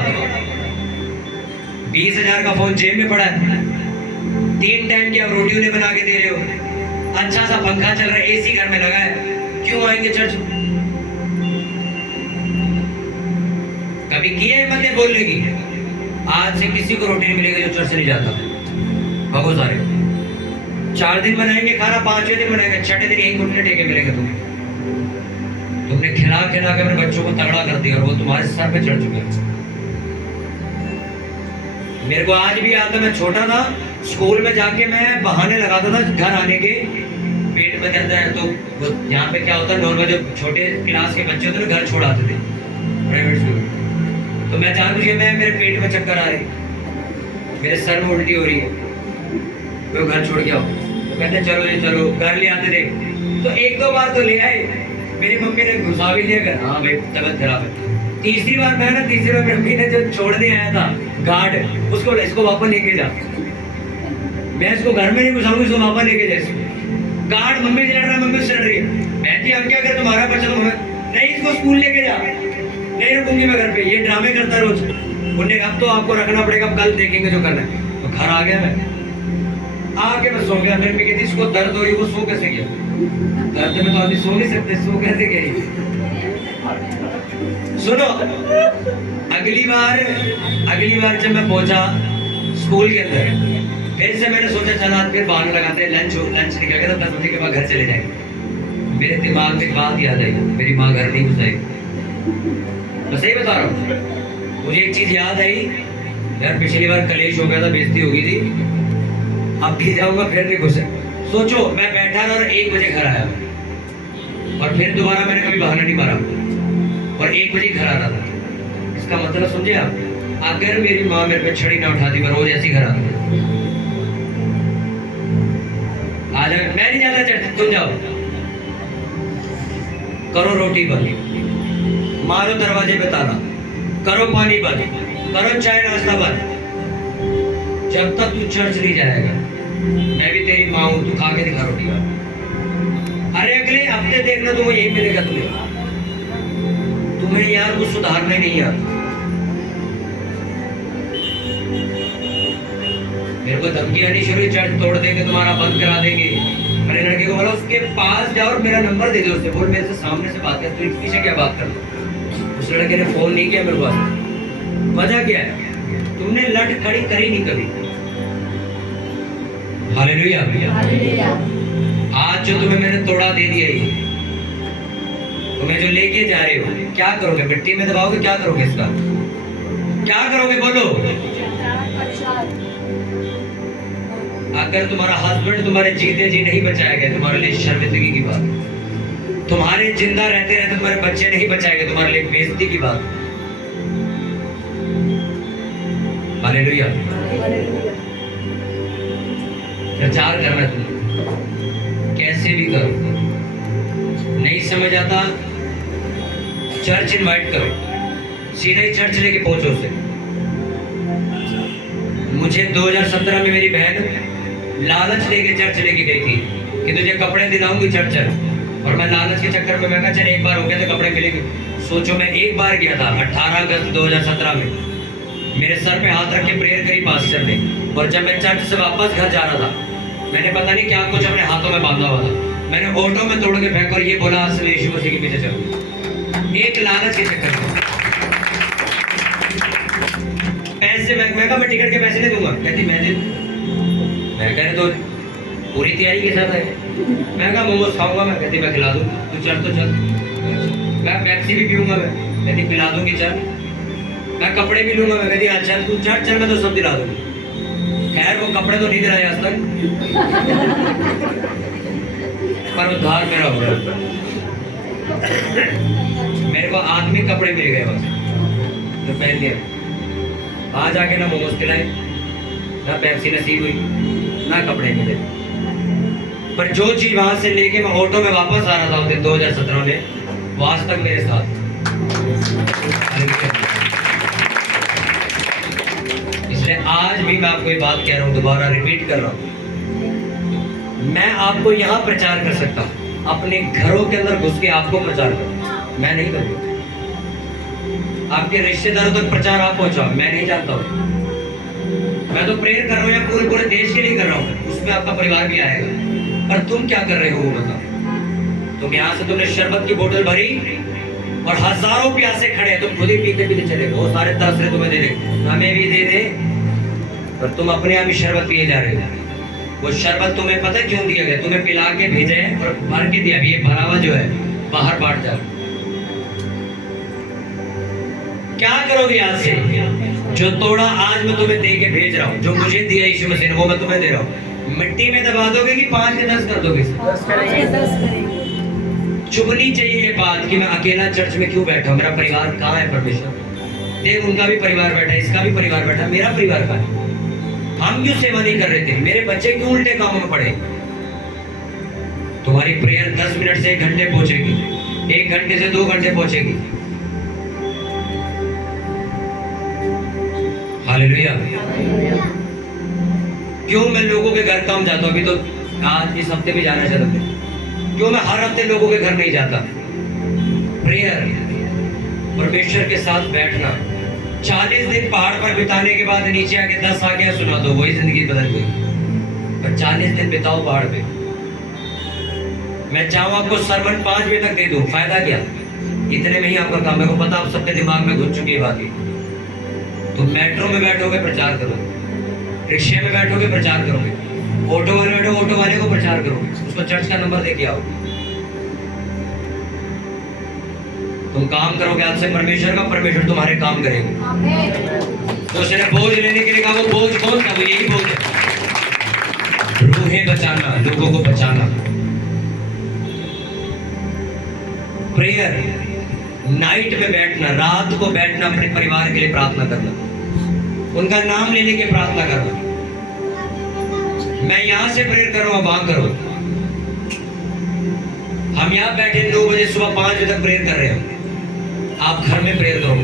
20,000 का फोन जेब में पड़ा है, 3 टाइम की आप रोटी उन्हें बना के दे रहे हो, अच्छा सा पंखा चल रहा है, एसी घर में लगा है, क्यों आएंगे चर्च? कभी किए हिम्मत बोलने की? आज से किसी को रोटी नहीं मिलेगी जो चर्च नहीं जाता। बहुत सारे 4 दिन बनाएंगे खाना, 5वें दिन बनाएंगे, 6ठे दिन यही घुटने टेके मिलेंगे तुम्हें। तुमने खिला खिला के अपने बच्चों को तगड़ा कर दिया और वो तुम्हारे सर पे चढ़ चुके हैं। मेरे को आज भी याद है, मैं छोटा था, स्कूल में जाके मैं बहाने लगाता था घर आने के, पेट में दर्द है। तो यहाँ पे क्या होता है, नॉर्मल जो छोटे क्लास के बच्चे होते हैं घर छोड़ आते थे प्राइवेट स्कूल, तो मैं जान बुझे मेरे पेट में चक्कर आ रही, मेरे सर में उल्टी हो रही है, तो घर छोड़ के आओ। तो कहते चलो ये चलो, घर ले आते थे। तो 1-2 बार तो ले आए, मेरी मम्मी ने घुसा भी लिया कर, हाँ भाई तबीयत खराब है। तीसरी बार मेरी मम्मी ने जो छोड़ने आया था गार्ड, उसको बोला इसको वापस लेके जा, मैं इसको घर में नहीं घुसाऊंगी, इसको वापस लेके जा। गार्ड मम्मी से लड़ रहा है, मम्मी से लड़ रही है, बहन जी हम क्या करें, तुम्हारा बच्चा तो नहीं, इसको स्कूल लेके जा, नहीं रुकूंगी मैं घर पे, ये ड्रामे करता है रोज। उन्हें अब तो आपको रखना पड़ेगा, अब कल देखेंगे जो करना है। तो घर आ गया मैं, आके मैं सो गया। मेरी मम्मी कहती इसको दर्द हो रही, वो सो कैसे गया? दर्द में तो आदमी सो नहीं सकते, सो कैसे गई? सुनो, अगली बार जब मैं पहुंचा स्कूल के अंदर, फिर से मैंने सोचा चल आज फिर बहाना लगाते हैं, लंच निकल गया, 10 बजे के बाद घर चले जाएंगे। मेरे दिमाग में एक बात याद आई, मेरी माँ घर नहीं घुसाएगी। मैं सही बता रहा हूँ, मुझे एक चीज याद आई, यार पिछली बार कलेश हो गया था, बेइज्जती हो गई थी, अब भी जाऊंगा फिर नहीं घुसे। सोचो मैं बैठा था और 1 बजे घर आया, और फिर दोबारा मैंने कभी बहाना नहीं मारा, और 1 बजे घर आ रहा था। इसका मतलब समझे आप, अगर मेरी माँ मेरे पे छड़ी ना उठाती, मैं रोज ऐसी घर आता। आज मैं नहीं जाता चर्च, तुम जाओ, करो रोटी बंद, मारो दरवाजे पे ताला, करो पानी बंद, करो चाय नाश्ता बंद। जब तक तू चर्च नहीं जाएगा, मैं भी तेरी माँ हूं, तू खा के दिखा रोटी। अरे अगले हफ्ते देखना तुम्हें यही मिलेगा, तुम्हें यार कुछ सुधारना ही नहीं आता। मेरे को धमकियां नहीं शुरू, चर्च तोड़ देंगे, तुम्हारा बंद करा देंगे। मैंने लड़के को बोला उसके पास जाओ और मेरा नंबर दे दो, उससे बोल मेरे से सामने से बात कर, तू इसके पीछे क्या बात कर लो। उस लड़के ने फोन नहीं किया मेरे पास। वजह क्या है? तुमने लट खड़ी करी नहीं कभी। हालेलुया। आज जो तुम्हें मैंने तोड़ा दे दिया, ये तुम्हें जो लेके जा रहे हो, क्या करोगे? मिट्टी में दबाओगे? क्या करोगे इसका? क्या करोगे बोलो? अगर तुम्हारा हस्बैंड तुम्हारे जीते जी नहीं बचाएगा, तुम्हारे लिए शर्मिंदगी की बात। तुम्हारे जिंदा रहते रहते तुम्हारे बच्चे नहीं बचाएंगे, तुम्हारे लिए बेइज्जती की बात। हालेलुया। प्रचार करना तुम कैसे भी करो, नहीं समझ आता चर्च इनवाइट करो, सीधा ही चर्च लेके पहुंचो उसे। मुझे 2017 में मेरी बहन लालच लेके चर्च लेके गई थी कि तुझे कपड़े दिलाऊंगी चर्च चल, और मैं लालच के चक्कर में मैं कहा चल एक बार हो गया तो कपड़े मिलेंगे। सोचो मैं एक बार गया था 18 अगस्त 2017 में, मेरे सर पे हाथ रख के प्रेयर करी पास्टर ने, और जब मैं चर्च से वापस घर जा रहा था, मैंने पता नहीं क्या कुछ अपने हाथों में बांधा हुआ था, मैंने ऑटो में तोड़ के फेंका और ये बोला आज से यीशु मसीह के पीछे चलो। एक लालच के चक्कर में पैसे मैं कहा मैं टिकट के पैसे नहीं दूंगा। कहती मैं कह रहे तो पूरी तैयारी के साथ है। मैं कहा मोमोज खाऊंगा मैं। कहती मैं खिला दूँ, तू चल तो चल। मैं पेप्सी भी पीऊंगा मैं। कहती पिला दूंगी चल। मैं कपड़े भी लूंगा मैं। कहती हाँ चल तू चल चल, मैं तो सब दिला दूंगी। खैर वो कपड़े तो नहीं दिलाए आज तक, पर उधार मेरा हो रहा। मेरे को आदमी कपड़े मिल गए बस, तो पहन लिया। वहां जाके ना मोमोज खिलाए, ना पेप्सी नसीब हुई, ना कपड़े मिले। पर जो चीज वहां से लेके मैं ऑटो में वापस आ रहा था उस दिन 2017 में, वो आज तक मेरे साथ। इसलिए आज भी मैं आपको ये बात कह रहा हूँ, दोबारा रिपीट कर रहा हूँ, मैं आपको यहाँ प्रचार कर सकता हूँ, अपने घरों के अंदर घुस के आपको प्रचार करूँ, मैं नहीं करूँगा। आपके रिश्तेदारों तक प्रचार आप पहुंचाओ, मैं नहीं जानता हूँ। मैं तो प्रेयर कर रहा हूँ या पूरे देश के लिए कर रहा हूँ, उसमें आपका परिवार भी आएगा। पर तुम क्या कर रहे हो वो बताओ। तुम यहाँ से तुमने शरबत की बोतल भरी और हजारों प्यासे खड़े, तुम खुद ही पीते पीते चले गए। वो सारे 10 रहे तुम्हें दे दे, हमें भी दे दे, पर तुम अपने आप ही शरबत पिए जा रहे हो। वो शरबत तुम्हें पता क्यों दिया गया? तुम्हें पिला के भेजे और भर के दिया, ये भरा हुआ जो है बाहर बांट जा। क्या करोगे आज से? जो तोड़ा आज मैं तुम्हें दे के भेज रहा हूँ, जो मुझे दिया यीशु मसीह ने, वो मैं तुम्हें दे रहा हूँ। मिट्टी में दबा दोगे कि 5 के 10 कर दोगे? 10 करेंगे। चुभनी चाहिए ये बात कि मैं अकेला चर्च में क्यों बैठा हूँ, मेरा परिवार कहाँ है? परमेश्वर देख, उनका भी परिवार बैठा है, इसका भी परिवार बैठा है, मेरा परिवार कहाँ है? हम क्यों सेवा नहीं कर रहे थे? मेरे बच्चे क्यों उल्टे कामों में पड़े? तुम्हारी प्रेयर 10 मिनट से 1 घंटे पहुंचेगी, 1 घंटे से 2 घंटे पहुंचेगी। हालेलुया। क्यों मैं लोगों के घर कम जाता हूं? अभी तो आज इस हफ्ते भी जाना चाहता हूं। क्यों मैं हर हफ्ते लोगों के घर नहीं जाता? प्रेयर, परमेश्वर के साथ बैठना। 40 दिन पहाड़ पर बिताने के बाद नीचे आके 10 आ गया सुना दो, वही जिंदगी बदल गई। पर 40 दिन बिताओ पहाड़ पे। मैं चाहूँ आपको सरमन 5 बजे तक दे दूं, फायदा क्या? इतने में ही आपका काम। मेरे को पता आप सबके दिमाग में घुस चुकी है बात। तो मेट्रो में बैठोगे प्रचार करोगे, रिक्शे में बैठोगे प्रचार करोगे, ऑटो वाले बैठो ऑटो वाले को प्रचार करोगे, उसको चर्च का नंबर दे के आओ। तुम काम करोगे आज से परमेश्वर का, परमेश्वर तुम्हारे काम करेंगे। तो उसने बोझ लेने के लिए कहा, वो बोझ कौन था? वो यही बोझ है, रूहें बचाना, लोगों को बचाना। प्रेयर, नाइट में बैठना, रात को बैठना, अपने परिवार के लिए प्रार्थना करना, उनका नाम लेने की प्रार्थना करना। मैं यहां से प्रेयर कर रहा हूं, वहां करो। हम यहां बैठे 9 बजे सुबह 5 बजे तक प्रेयर कर रहे हैं। आप घर में प्रेयर करो,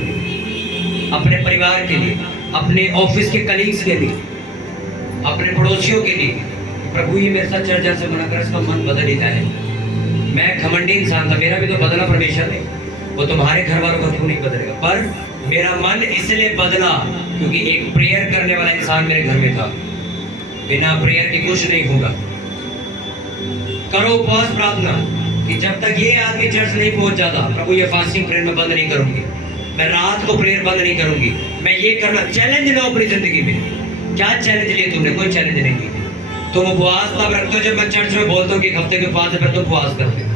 अपने परिवार के लिए, अपने ऑफिस के कलीग्स के लिए, अपने पड़ोसियों के लिए। प्रभु ये मेरे साथ चर्चा से मना कर, इसका मन बदल ही जाए। मैं घमंडी इंसान था, मेरा भी तो बदला परमेश्वर ने। वो तुम्हारे घर वालों का क्यों नहीं बदलेगा? पर मेरा मन इसलिए बदला क्योंकि एक प्रेयर करने वाला इंसान मेरे घर में था। बिना प्रेयर के कुछ नहीं होगा। करो उपवास प्रार्थना कि जब तक ये आदमी चर्च नहीं पहुंच जाता, प्रभु ये फास्टिंग प्रेयर मैं बंद नहीं करूंगी, मैं रात को प्रेयर बंद नहीं करूंगी, मैं ये करना। चैलेंज लो अपनी जिंदगी में। क्या चैलेंज लिया तुमने? कोई चैलेंज नहीं ली। तुम उपवास तब रखते हो जब मैं चर्च में बोलता हूँ कि हफ्ते के उपवास है, फिर तुम उपवास करते हो।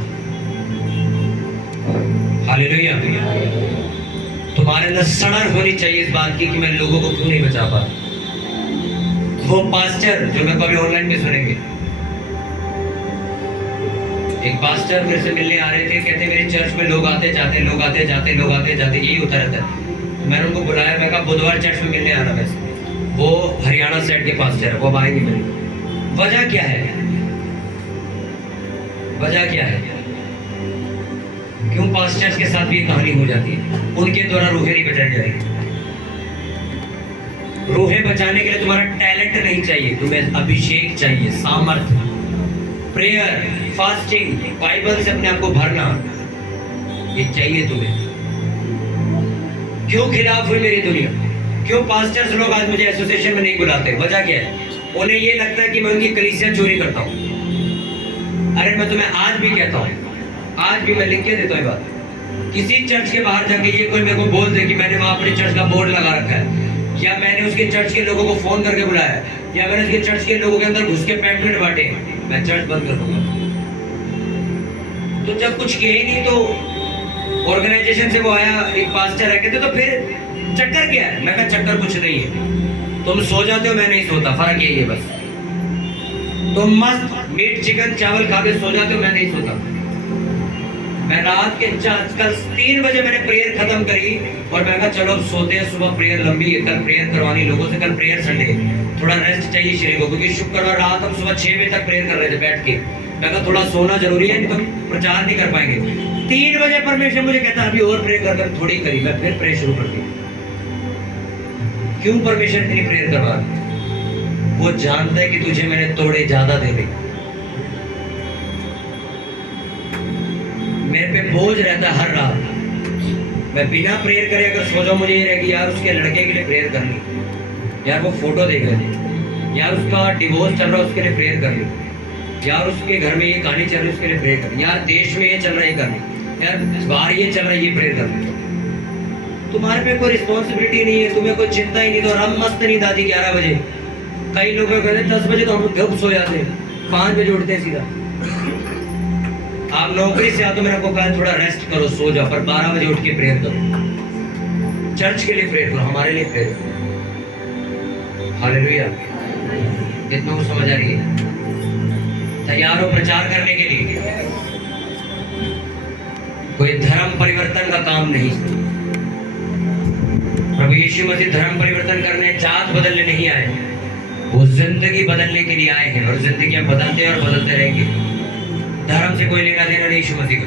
हालेलुया। तुम्हारे अंदर सड़न होनी चाहिए इस बात की कि मैं लोगों को क्यों नहीं बचा पाता। वो पास्टर जो मैं कभी ऑनलाइन में सुनेंगे, एक पास्टर मेरे से मिलने आ रहे थे, कहते मेरे चर्च में लोग आते जाते, लोग आते जाते, लोग आते जाते, यही होता रहता है। मैंने उनको बुलाया, मैं कहा बुधवार चर्च में मिलने आना। वैसे वो हरियाणा साइड के पास्टर है, वो अब आएंगे मेरे। वजह क्या है? वजह क्या है? क्यों पास्टर्स के साथ भी ये कहानी हो जाती है? उनके द्वारा रूहें नहीं बचाई जाएगी। रूहें बचाने के लिए तुम्हारा टैलेंट नहीं चाहिए, तुम्हें अभिषेक चाहिए, सामर्थ्य। प्रेयर, फास्टिंग, बाइबल से अपने आप को भरना, ये चाहिए तुम्हें। क्यों खिलाफ हुई मेरी दुनिया? क्यों पास्टर्स लोग आज मुझे एसोसिएशन में नहीं बुलाते? वजह क्या है? उन्हें ये लगता है कि मैं उनकी कलीसिया चोरी करता हूँ। अरे मैं तुम्हें आज भी कहता हूँ, आज भी मैं लिख के देता हूँ बात। किसी चर्च के बाहर जाके ये कोई मेरे को बोल दे कि मैंने वहां अपने चर्च का बोर्ड लगा रखा है, या मैंने उसके चर्च के लोगों को फोन करके बुलाया, या मैंने उसके चर्च के लोगों के अंदर घुस के पैम्फलेट बांटे, मैं चर्च बंद कर दूंगा। तो जब कुछ किए ही नहीं, तो ऑर्गेनाइजेशन से वो आया, एक पास्टर है, कहते तो फिर चक्कर क्या है? मैं कहा चक्कर कुछ नहीं है, तुम सो जाते हो, मैं नहीं सोता, फर्क यही है बस। तुम मस्त मीट चिकन चावल खा के सो जाते हो, मैं नहीं सोता। मैं रात के कल 3 बजे मैंने प्रेयर खत्म करी और मैं कहा चलो अब सोते हैं, सुबह प्रेयर लंबी है, कल प्रेयर करवानी लोगों से, कल प्रेयर संडे, थोड़ा रेस्ट चाहिए शरीर को, क्योंकि शुक्रवार रात हम सुबह 6 बजे तक प्रेयर कर रहे थे बैठ के। मैं कहा थोड़ा सोना जरूरी है, नहीं तो प्रचार नहीं कर पाएंगे। 3 बजे परमेश्वर मुझे कहता अभी और प्रेयर कर, थोड़ी करी, मैं फिर प्रेयर शुरू कर दी। क्यों परमेश्वर इतनी प्रेयर करवा? वो जानता है कि तुझे मैंने तोड़े ज्यादा दे दे। मेरे पे बोझ रहता है हर रात, मैं बिना प्रेयर करे अगर सो जाऊं, मुझे ये रहे कि यार उसके लड़के के लिए प्रेयर करनी, यार वो फोटो देख रहे, यार उसका डिवोर्स चल रहा है उसके लिए प्रेयर करनी, यार उसके घर में ये कहानी चल रही है उसके लिए प्रेयर करनी, यार देश में ये चल रहा है ये करनी, यार बाहर ये चल रहा है ये प्रेयर करनी। तुम्हारे पे कोई रिस्पॉन्सिबिलिटी नहीं है, तुम्हें कोई चिंता ही नहीं। तो हम मस्त नहीं दादी 11 बजे, कई लोग कहते हैं 10 बजे तो हम लोग सो जाते हैं, 5 बजे उठते हैं सीधा। आप नौकरी से आते, मेरे को कहा थोड़ा रेस्ट करो, सो जाओ, पर 12 बजे उठ के प्रेयर करो, चर्च के लिए प्रेयर करो, हमारे लिए प्रेयर करो। हालेलुया। कितनों को समझ आ रही है? तैयार हो प्रचार करने के लिए? कोई धर्म परिवर्तन का काम नहीं। प्रभु यीशु मसीह धर्म परिवर्तन करने, जात बदलने नहीं आए, वो जिंदगी बदलने के लिए आए हैं, और जिंदगी हम बदलते हैं और बदलते रहेंगे। धर्म से कोई लेना देना नहीं यीशु मसीह का।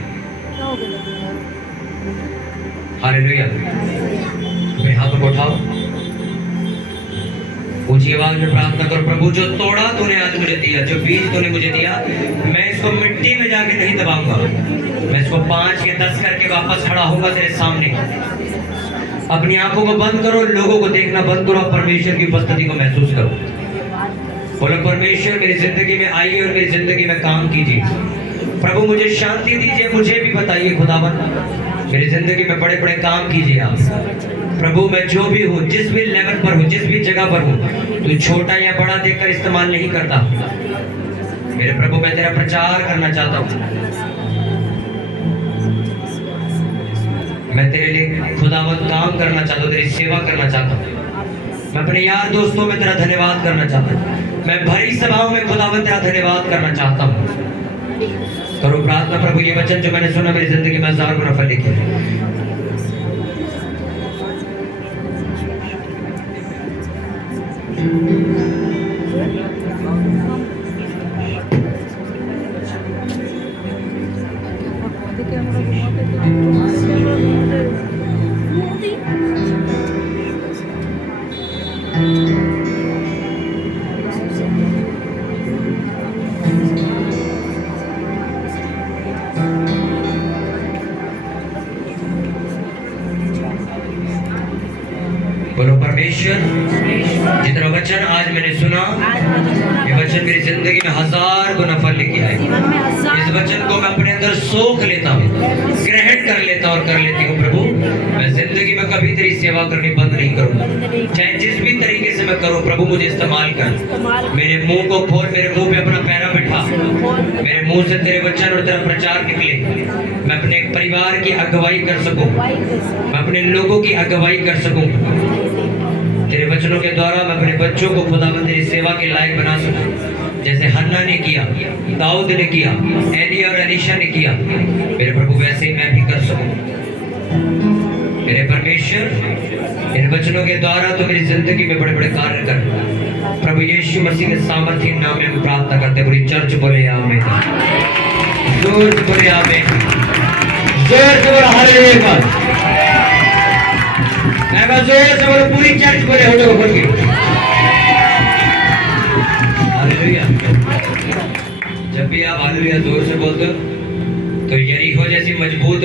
हालेलुया। अपने हाथों को उठाओ, ऊंची आवाज में प्रार्थना करो, प्रभु जो तोड़ा तूने आज मुझे दिया, जो बीज तूने मुझे दिया, मैं इसको मिट्टी में जाके नहीं दबाऊंगा, मैं इसको 5 या 10 करके वापस खड़ा होगा तेरे सामने। अपनी आंखों को बंद करो, लोगों को देखना बंद करो, परमेश्वर की उपस्थिति को महसूस करो। बोलो परमेश्वर मेरी जिंदगी में आइए और मेरी जिंदगी में काम कीजिए। प्रभु मुझे शांति दीजिए, मुझे भी बताइए खुदावन, मेरी जिंदगी में बड़े बड़े काम कीजिए आप। प्रभु मैं जो भी हूँ, जिस भी लेवल पर हूँ, जिस भी जगह पर हूँ, तू छोटा या बड़ा देखकर इस्तेमाल नहीं करता। मेरे प्रभु मैं तेरा प्रचार करना चाहता हूँ, मैं तेरे लिए खुदावन काम करना चाहता हूँ, तेरी सेवा करना चाहता हूँ। मैं अपने यार दोस्तों में तेरा धन्यवाद करना चाहता हूँ, मैं भरी सभाओं में खुदावन तेरा धन्यवाद करना चाहता हूँ। करो प्रार्थना, प्रभु ये वचन जो मैंने सुना मेरी जिंदगी में 1000 गुना फल लेके बोलो परमेश्वर, जितना वचन आज मैंने सुना, ये वचन मेरी जिंदगी में 1000 गुना फल लेके आएगा। इस वचन को मैं अपने अंदर सोख लेता हूँ, ग्रहण कर लेता और कर लेती हूँ। प्रभु मैं जिंदगी में कभी तेरी सेवा करनी बंद नहीं करूँगा, चाहे जिस भी तरीके से मैं करूँ। प्रभु मुझे इस्तेमाल कर, मेरे मुंह को खोल, मेरे मुंह पे अपना पैरा बिठा, मेरे मुंह से तेरे वचन और तेरा प्रचार निकले, मैं अपने परिवार की अगुवाई कर सकूँ, मैं अपने लोगों की अगुवाई कर सकूँ। तेरे वचनों के द्वारा मैं अपने बच्चों को खुदावंद तेरी सेवा के लायक बना सकूं, जैसे हन्ना ने किया, दाऊद ने किया, एली और अलीशा ने किया। मेरे प्रभु वैसे ही मैं भी कर सकूं। मेरे परमेश्वर, इन वचनों के द्वारा तो मेरी जिंदगी में बड़े बड़े कार्य कर। प्रभु यीशु मसीह के सामर्थ्य नाम में प्रार्थना करते, पूरी चर्च बोले आमीन, जोर से बोले आमीन, जोर से बोले हालेलुया, मैं बस जोर से बोलो, पूरी चर्च बोले हो जाओ बोल के हालेलुया। जब भी आप हालेलुया जोर से बोलते हो तो यरीहो जैसी मजबूत